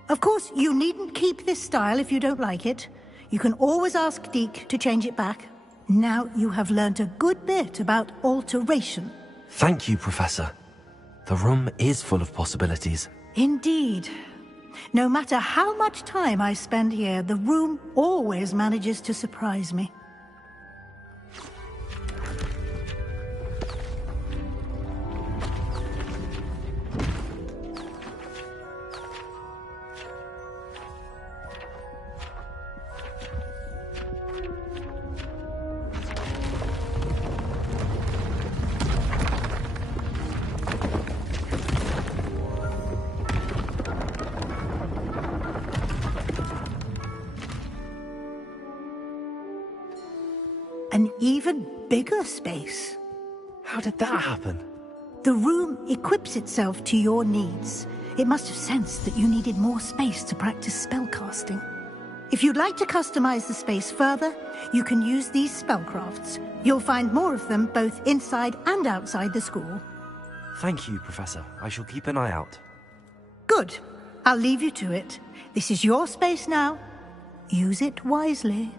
Of course, you needn't keep this style if you don't like it. You can always ask Deke to change it back. Now you have learnt a good bit about alteration. Thank you, Professor. The room is full of possibilities. Indeed. No matter how much time I spend here, the room always manages to surprise me. An even bigger space. How did that happen? The room equips itself to your needs. It must have sensed that you needed more space to practice spellcasting. If you'd like to customize the space further, you can use these spellcrafts. You'll find more of them both inside and outside the school. Thank you, Professor. I shall keep an eye out. Good. I'll leave you to it. This is your space now. Use it wisely.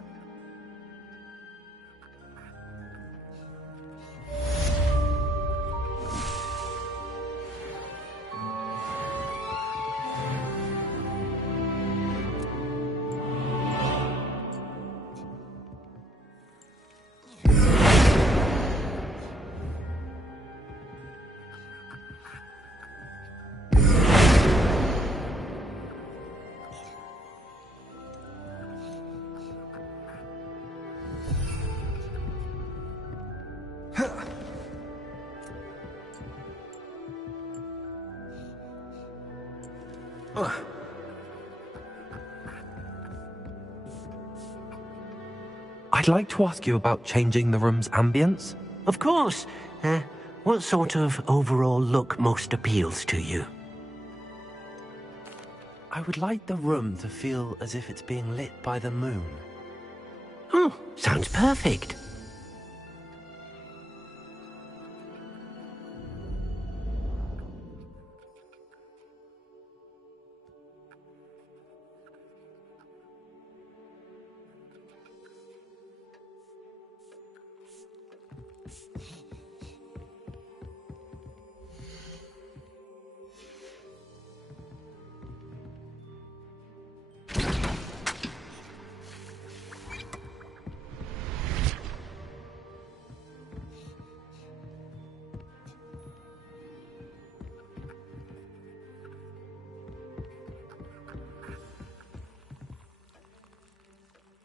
I'd like to ask you about changing the room's ambience. Of course. What sort of overall look most appeals to you? I would like the room to feel as if it's being lit by the moon. Oh, sounds perfect.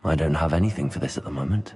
I don't have anything for this at the moment.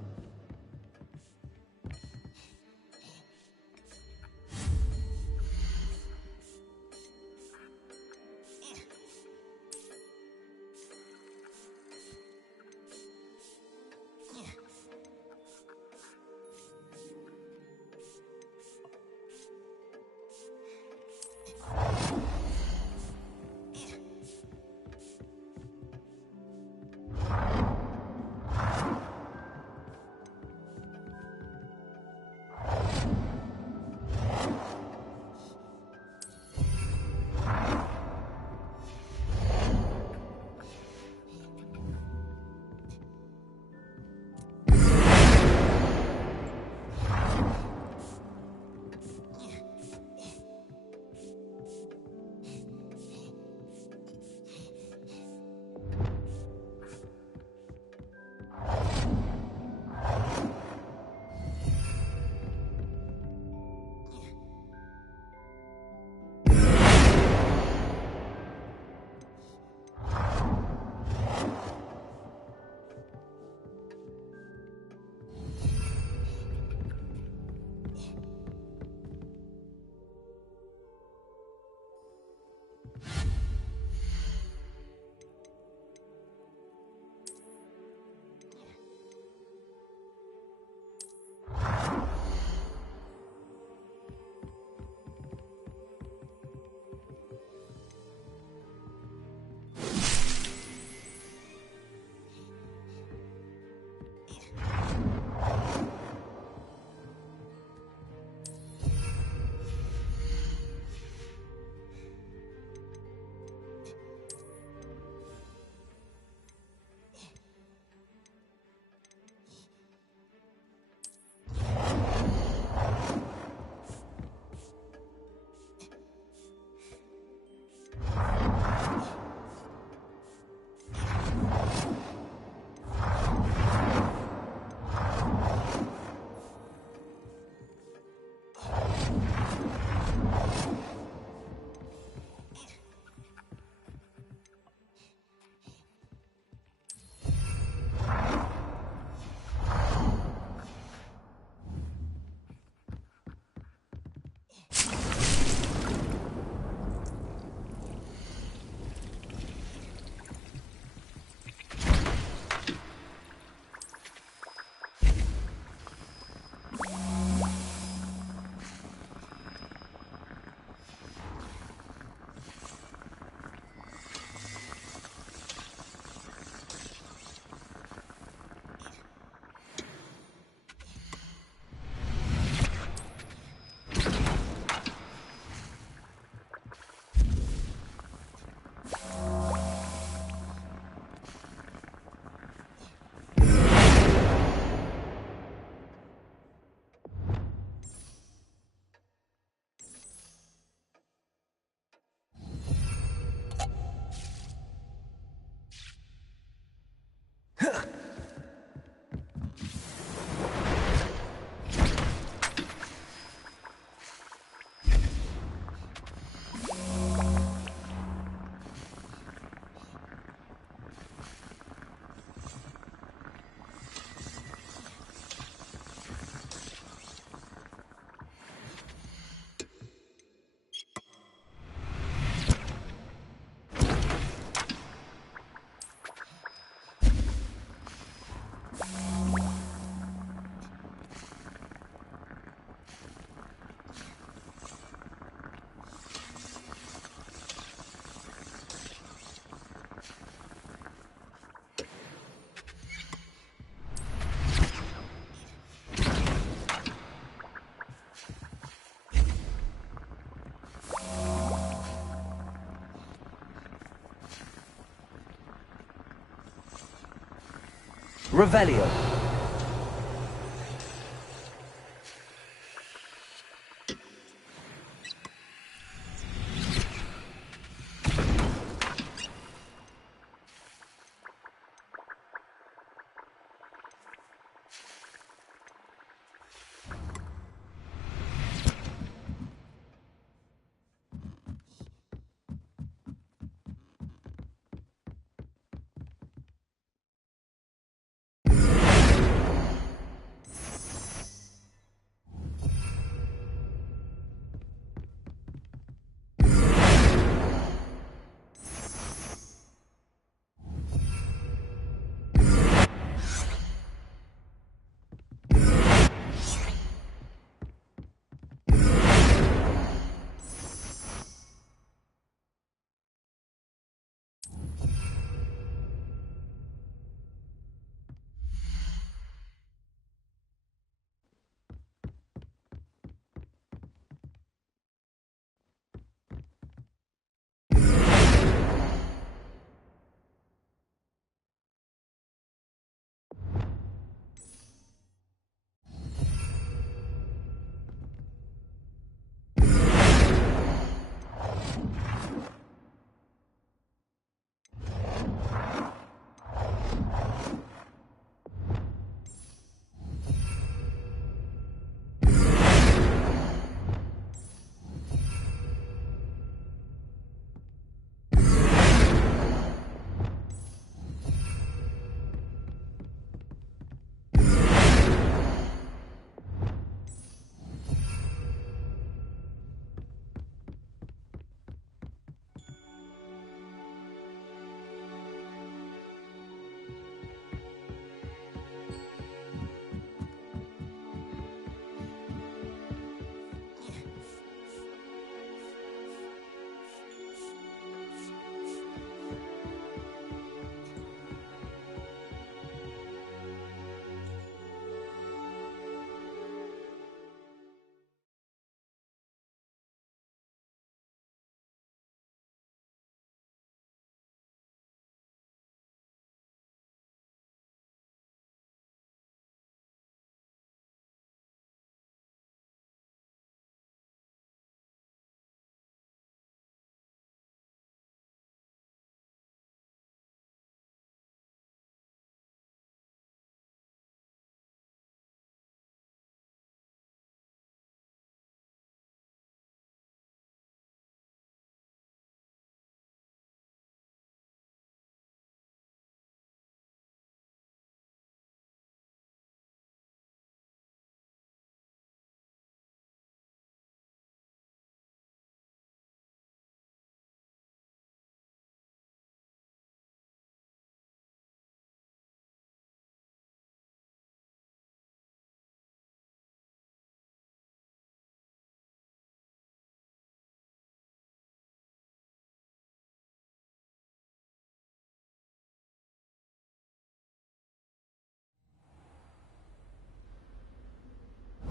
Revelio.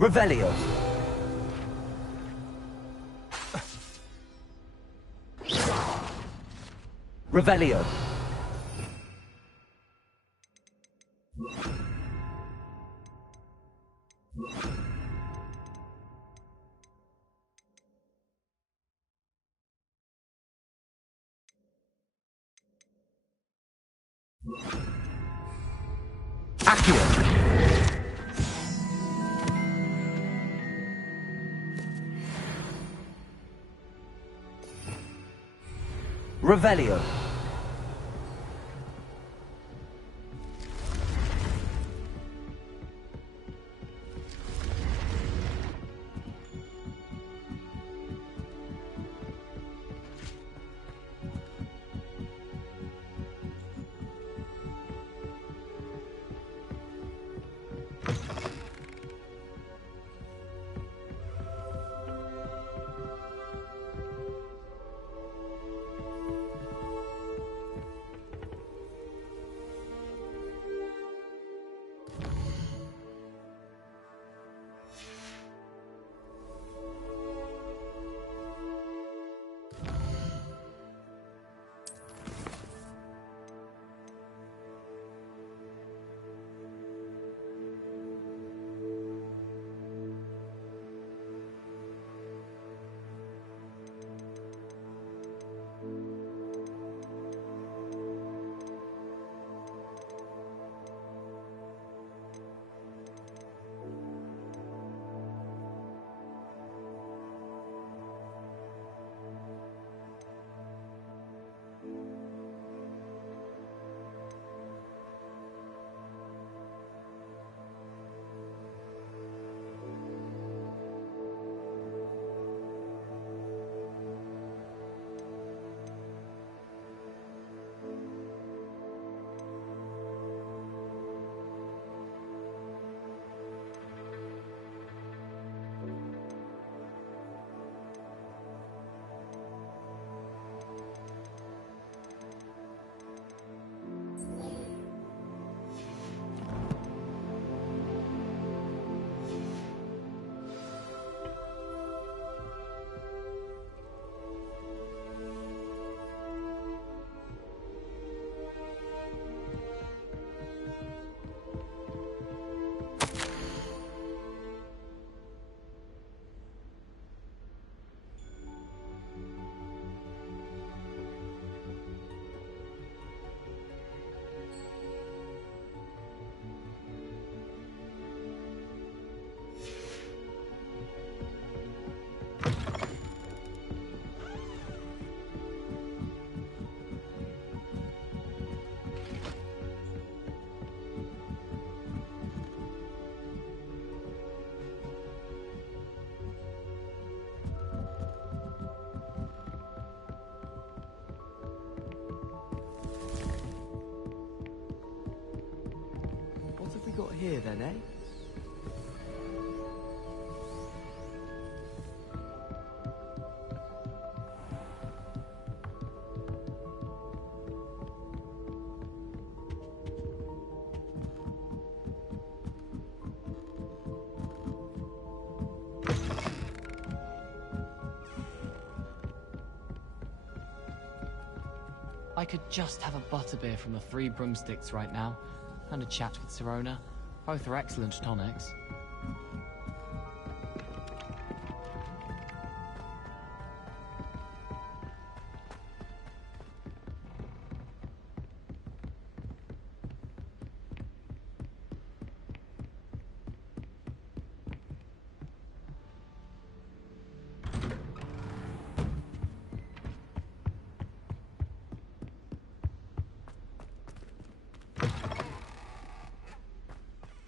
Revelio. Revelio. Accio. Revelio. here then, eh? I could just have a butterbeer from the Three Broomsticks right now, and a chat with Sirona. Both are excellent tonics.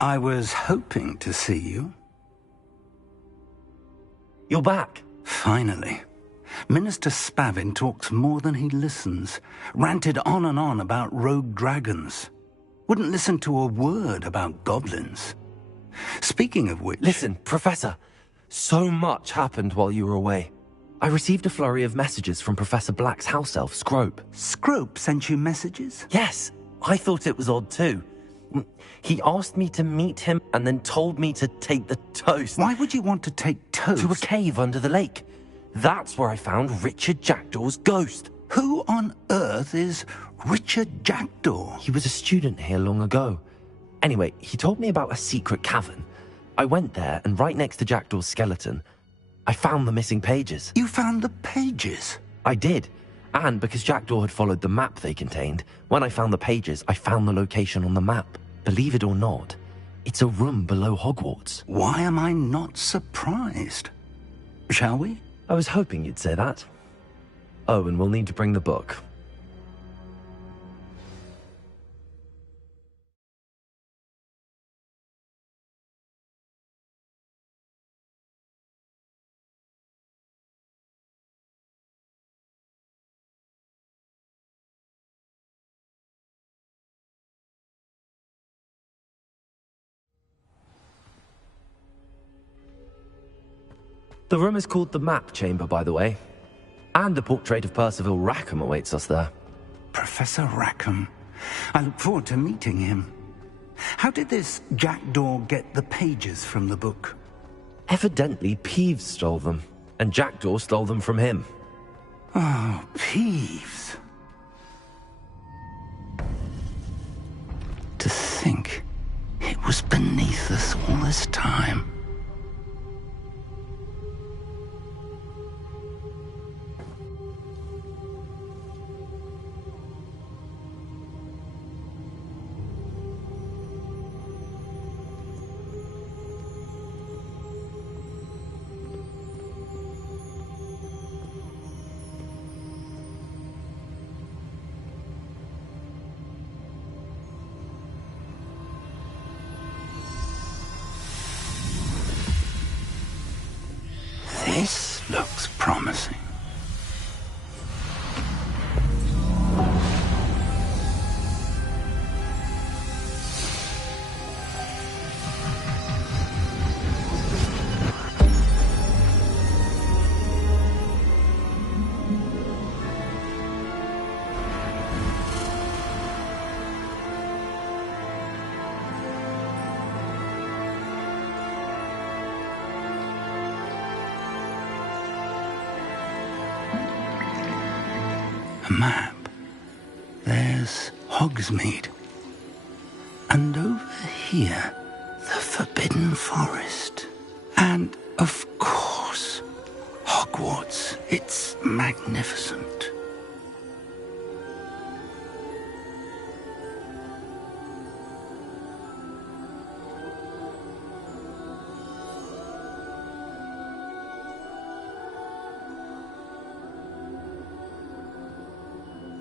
I was hoping to see you. You're back. Finally. Minister Spavin talks more than he listens. Ranted on and on about rogue dragons. Wouldn't listen to a word about goblins. Speaking of which... Listen, Professor. So much happened while you were away. I received a flurry of messages from Professor Black's house elf, Scrope. Scrope sent you messages? Yes. I thought it was odd too. He asked me to meet him and then told me to take the toast. Why would you want to take toast? To a cave under the lake. That's where I found Richard Jackdaw's ghost. Who on earth is Richard Jackdaw? He was a student here long ago. Anyway, he told me about a secret cavern. I went there, and right next to Jackdaw's skeleton, I found the missing pages. You found the pages? I did. And because Jackdaw had followed the map they contained, when I found the pages, I found the location on the map. Believe it or not, it's a room below Hogwarts. Why am I not surprised? Shall we? I was hoping you'd say that. Oh, and we'll need to bring the book. The room is called the Map Chamber, by the way. And a portrait of Percival Rackham awaits us there. Professor Rackham. I look forward to meeting him. How did this Jackdaw get the pages from the book? Evidently, Peeves stole them, and Jackdaw stole them from him. Oh, Peeves. To think it was beneath us all this time. This looks promising. A map. There's Hogsmeade. And over here, the Forbidden Forest. And, of course, Hogwarts. It's magnificent.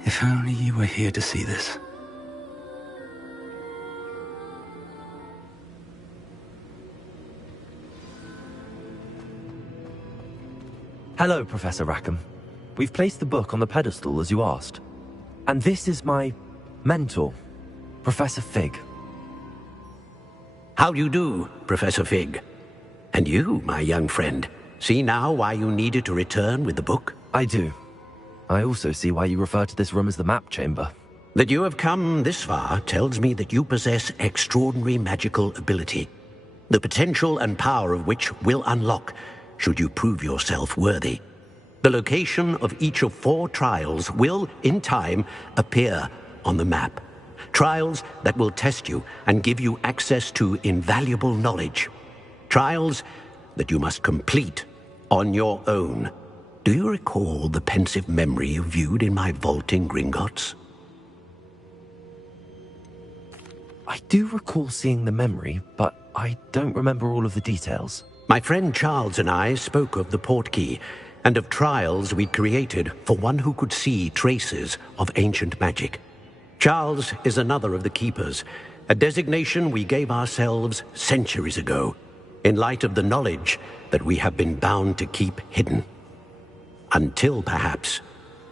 If only you were here to see this. Hello, Professor Rackham. We've placed the book on the pedestal as you asked. And this is my mentor, Professor Fig. How do you do, Professor Fig? And you, my young friend, see now why you needed to return with the book? I do. I also see why you refer to this room as the map chamber. That you have come this far tells me that you possess extraordinary magical ability, the potential and power of which will unlock should you prove yourself worthy. The location of each of 4 trials will, in time, appear on the map. Trials that will test you and give you access to invaluable knowledge. Trials that you must complete on your own. Do you recall the pensive memory you viewed in my vault in Gringotts? I do recall seeing the memory, but I don't remember all of the details. My friend Charles and I spoke of the portkey and of trials we'd created for one who could see traces of ancient magic. Charles is another of the keepers, a designation we gave ourselves centuries ago, in light of the knowledge that we have been bound to keep hidden. Until, perhaps,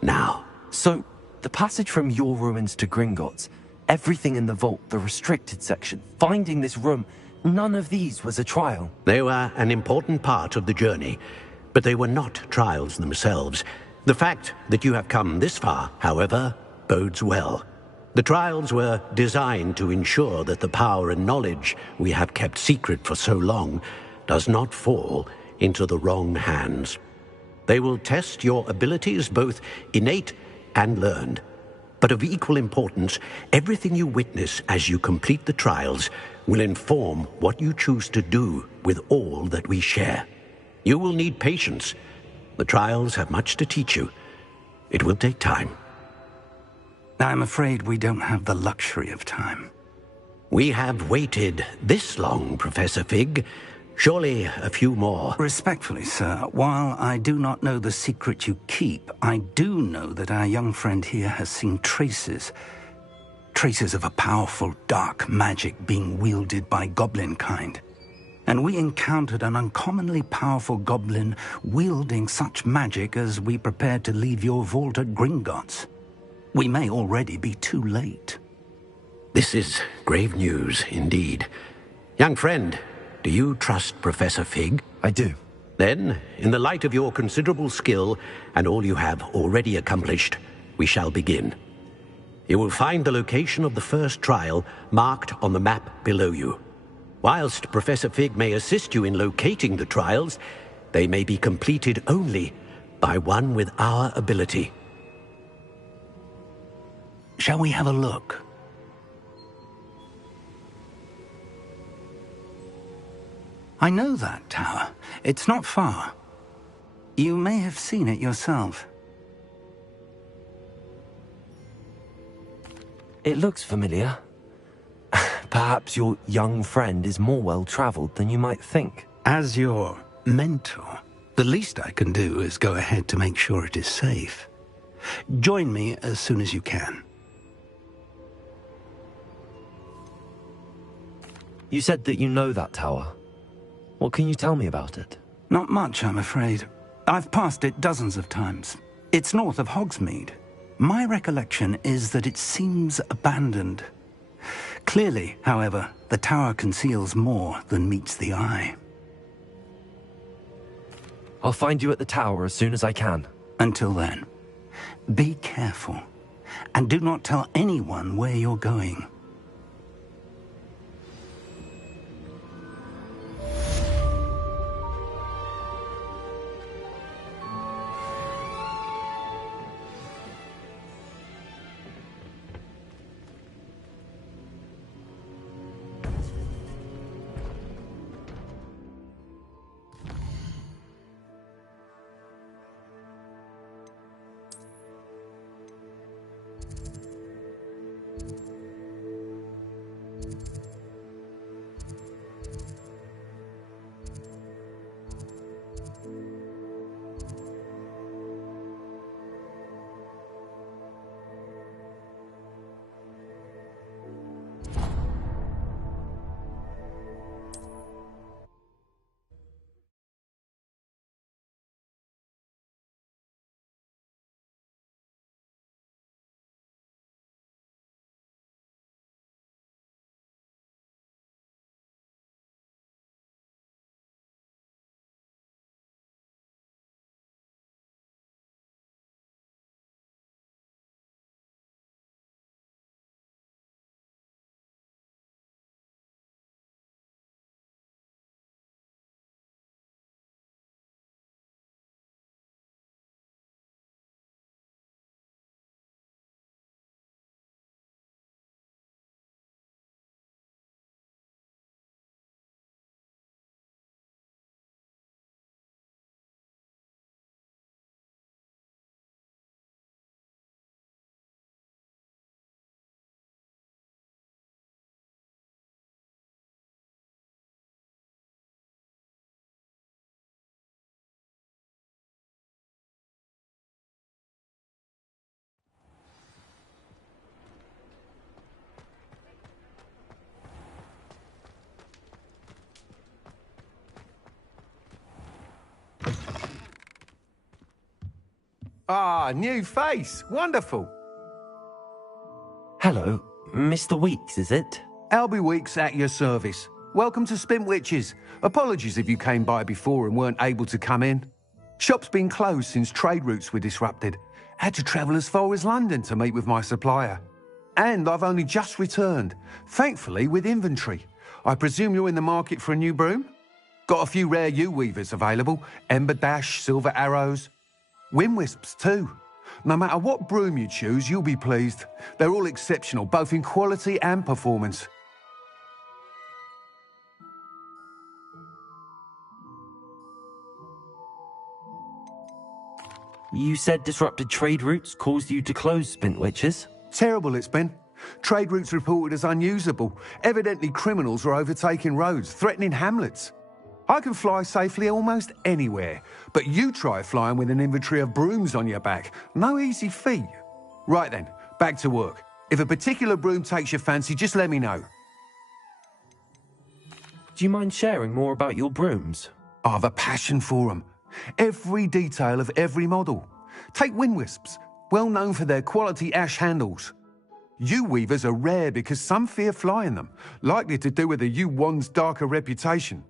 now. So, the passage from your ruins to Gringotts, everything in the vault, the restricted section, finding this room, none of these was a trial. They were an important part of the journey, but they were not trials themselves. The fact that you have come this far, however, bodes well. The trials were designed to ensure that the power and knowledge we have kept secret for so long does not fall into the wrong hands. They will test your abilities, both innate and learned. But of equal importance, everything you witness as you complete the trials will inform what you choose to do with all that we share. You will need patience. The trials have much to teach you. It will take time. I'm afraid we don't have the luxury of time. We have waited this long, Professor Fig. Surely a few more. Respectfully, sir, while I do not know the secret you keep, I do know that our young friend here has seen traces of a powerful dark magic being wielded by goblin kind. And we encountered an uncommonly powerful goblin wielding such magic as we prepared to leave your vault at Gringotts. We may already be too late. This is grave news, indeed. Young friend, do you trust Professor Fig? I do. Then, in the light of your considerable skill and all you have already accomplished, we shall begin. You will find the location of the first trial marked on the map below you. Whilst Professor Fig may assist you in locating the trials, they may be completed only by one with our ability. Shall we have a look? I know that tower. It's not far. You may have seen it yourself. It looks familiar. Perhaps your young friend is more well-traveled than you might think. As your mentor, the least I can do is go ahead to make sure it is safe. Join me as soon as you can. You said that you know that tower. What can you tell me about it? Not much, I'm afraid. I've passed it dozens of times. It's north of Hogsmeade. My recollection is that it seems abandoned. Clearly, however, the tower conceals more than meets the eye. I'll find you at the tower as soon as I can. Until then, be careful, and do not tell anyone where you're going. Ah, new face. Wonderful. Hello, Mr. Weeks, is it? Albie Weeks at your service. Welcome to Spintwitches. Apologies if you came by before and weren't able to come in. Shop's been closed since trade routes were disrupted. Had to travel as far as London to meet with my supplier. And I've only just returned, thankfully with inventory. I presume you're in the market for a new broom? Got a few rare U-weavers available. Ember Dash, Silver Arrows. Wind Wisps too. No matter what broom you choose, you'll be pleased. They're all exceptional, both in quality and performance. You said disrupted trade routes caused you to close Spintwitches? Terrible it's been. Trade routes reported as unusable. Evidently criminals are overtaking roads, threatening hamlets. I can fly safely almost anywhere, but you try flying with an inventory of brooms on your back. No easy feat. Right then, back to work. If a particular broom takes your fancy, just let me know. Do you mind sharing more about your brooms? I've a passion for them. Every detail of every model. Take Wind Wisps, well known for their quality ash handles. U-weavers are rare because some fear flying them, likely to do with the U-wand's darker reputation.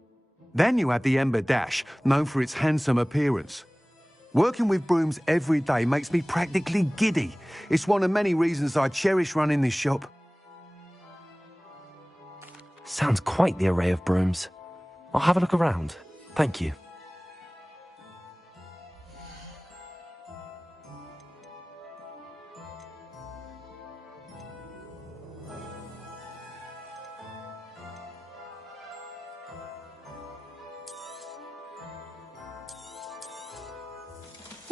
Then you have the Ember Dash, known for its handsome appearance. Working with brooms every day makes me practically giddy. It's one of many reasons I cherish running this shop. Sounds quite the array of brooms. I'll have a look around. Thank you.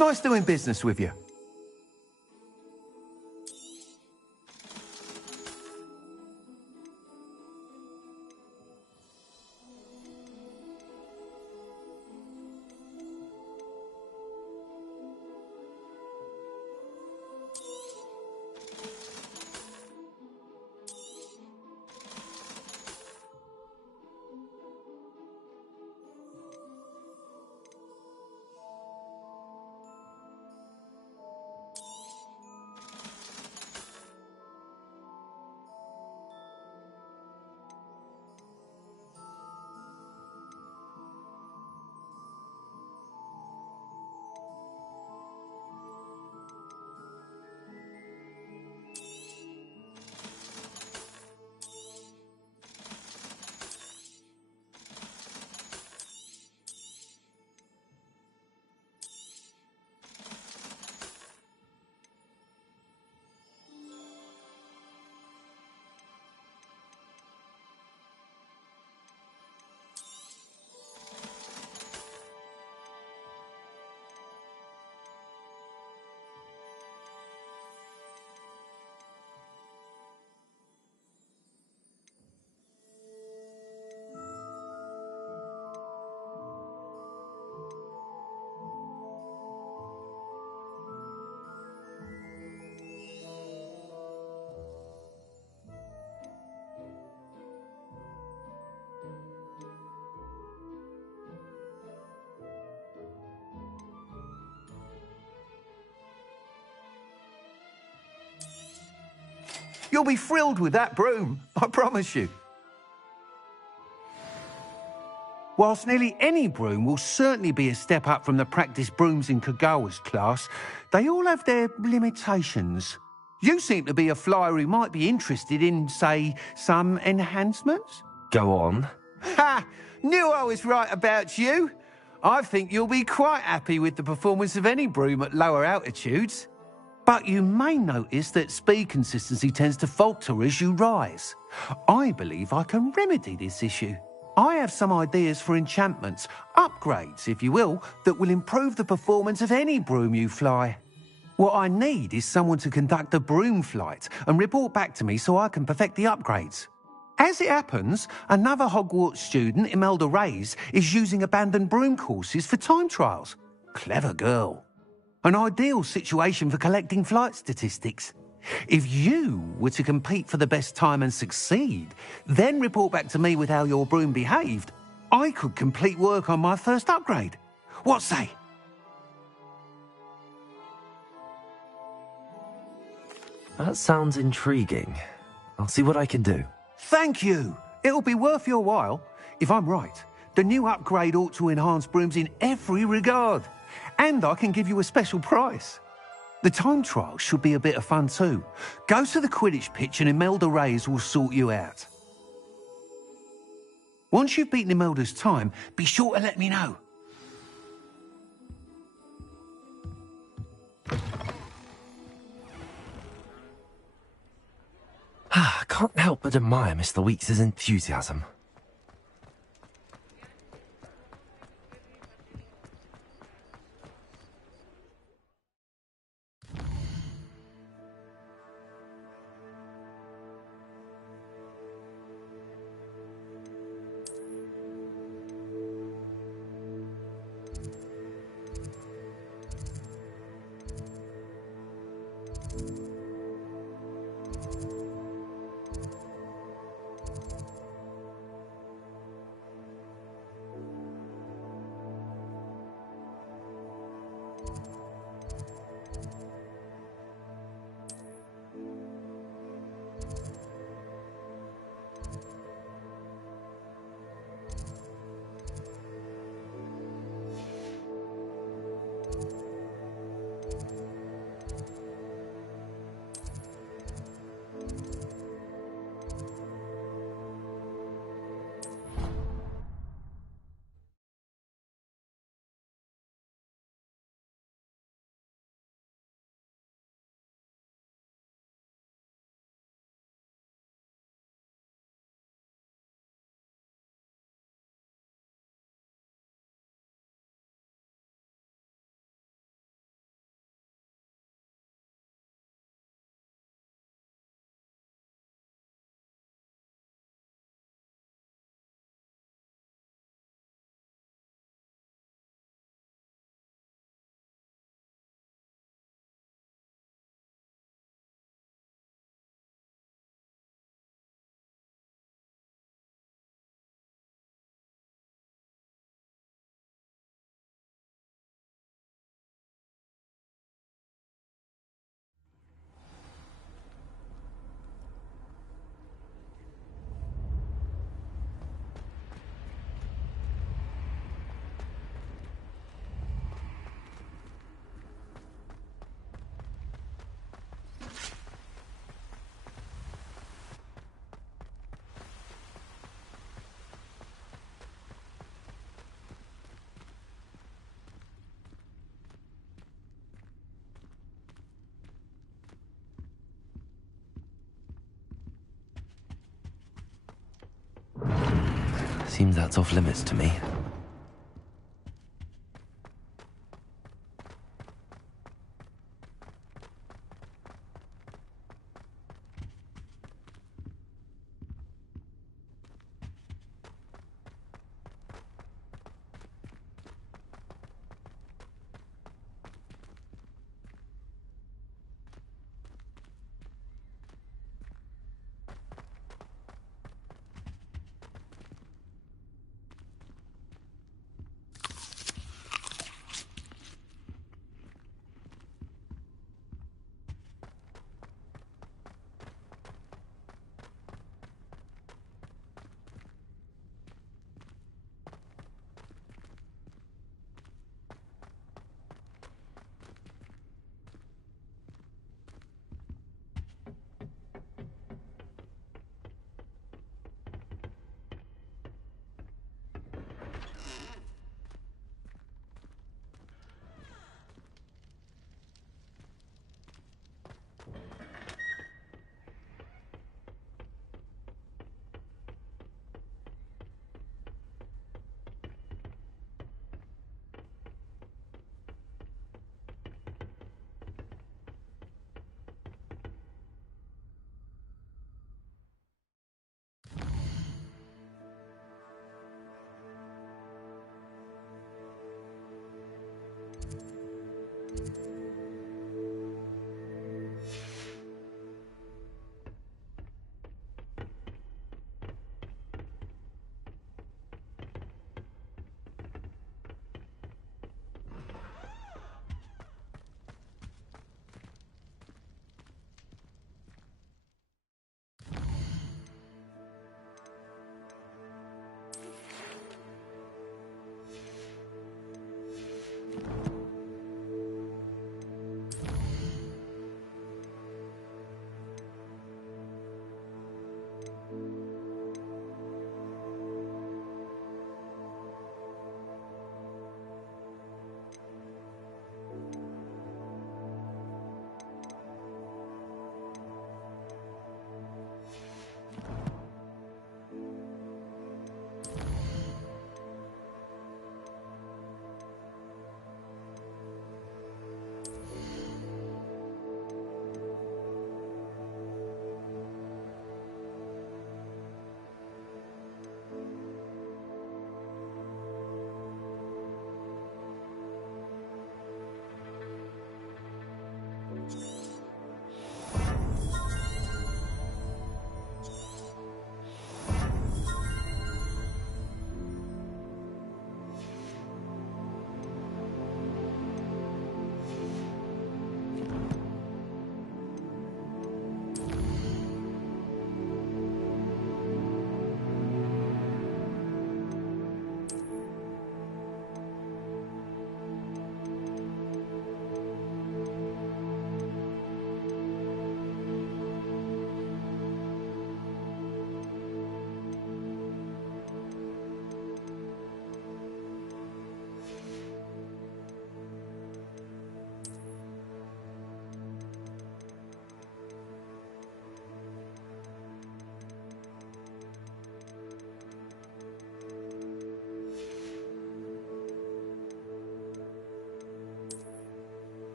Nice doing business with you. You'll be thrilled with that broom, I promise you. Whilst nearly any broom will certainly be a step up from the practice brooms in Kagawa's class, they all have their limitations. You seem to be a flyer who might be interested in, say, some enhancements? Go on. Ha! Knew I was right about you. I think you'll be quite happy with the performance of any broom at lower altitudes. But you may notice that speed consistency tends to falter as you rise. I believe I can remedy this issue. I have some ideas for enchantments, upgrades, if you will, that will improve the performance of any broom you fly. What I need is someone to conduct a broom flight and report back to me so I can perfect the upgrades. As it happens, another Hogwarts student, Imelda Reyes, is using abandoned broom courses for time trials. Clever girl. An ideal situation for collecting flight statistics. If you were to compete for the best time and succeed, then report back to me with how your broom behaved, I could complete work on my first upgrade. What say? That sounds intriguing. I'll see what I can do. Thank you. It'll be worth your while. If I'm right, the new upgrade ought to enhance brooms in every regard. And I can give you a special price. The time trial should be a bit of fun too. Go to the Quidditch pitch and Imelda Reyes will sort you out. Once you've beaten Imelda's time, be sure to let me know. I can't help but admire Mr. Weeks' enthusiasm. Seems that's off limits to me.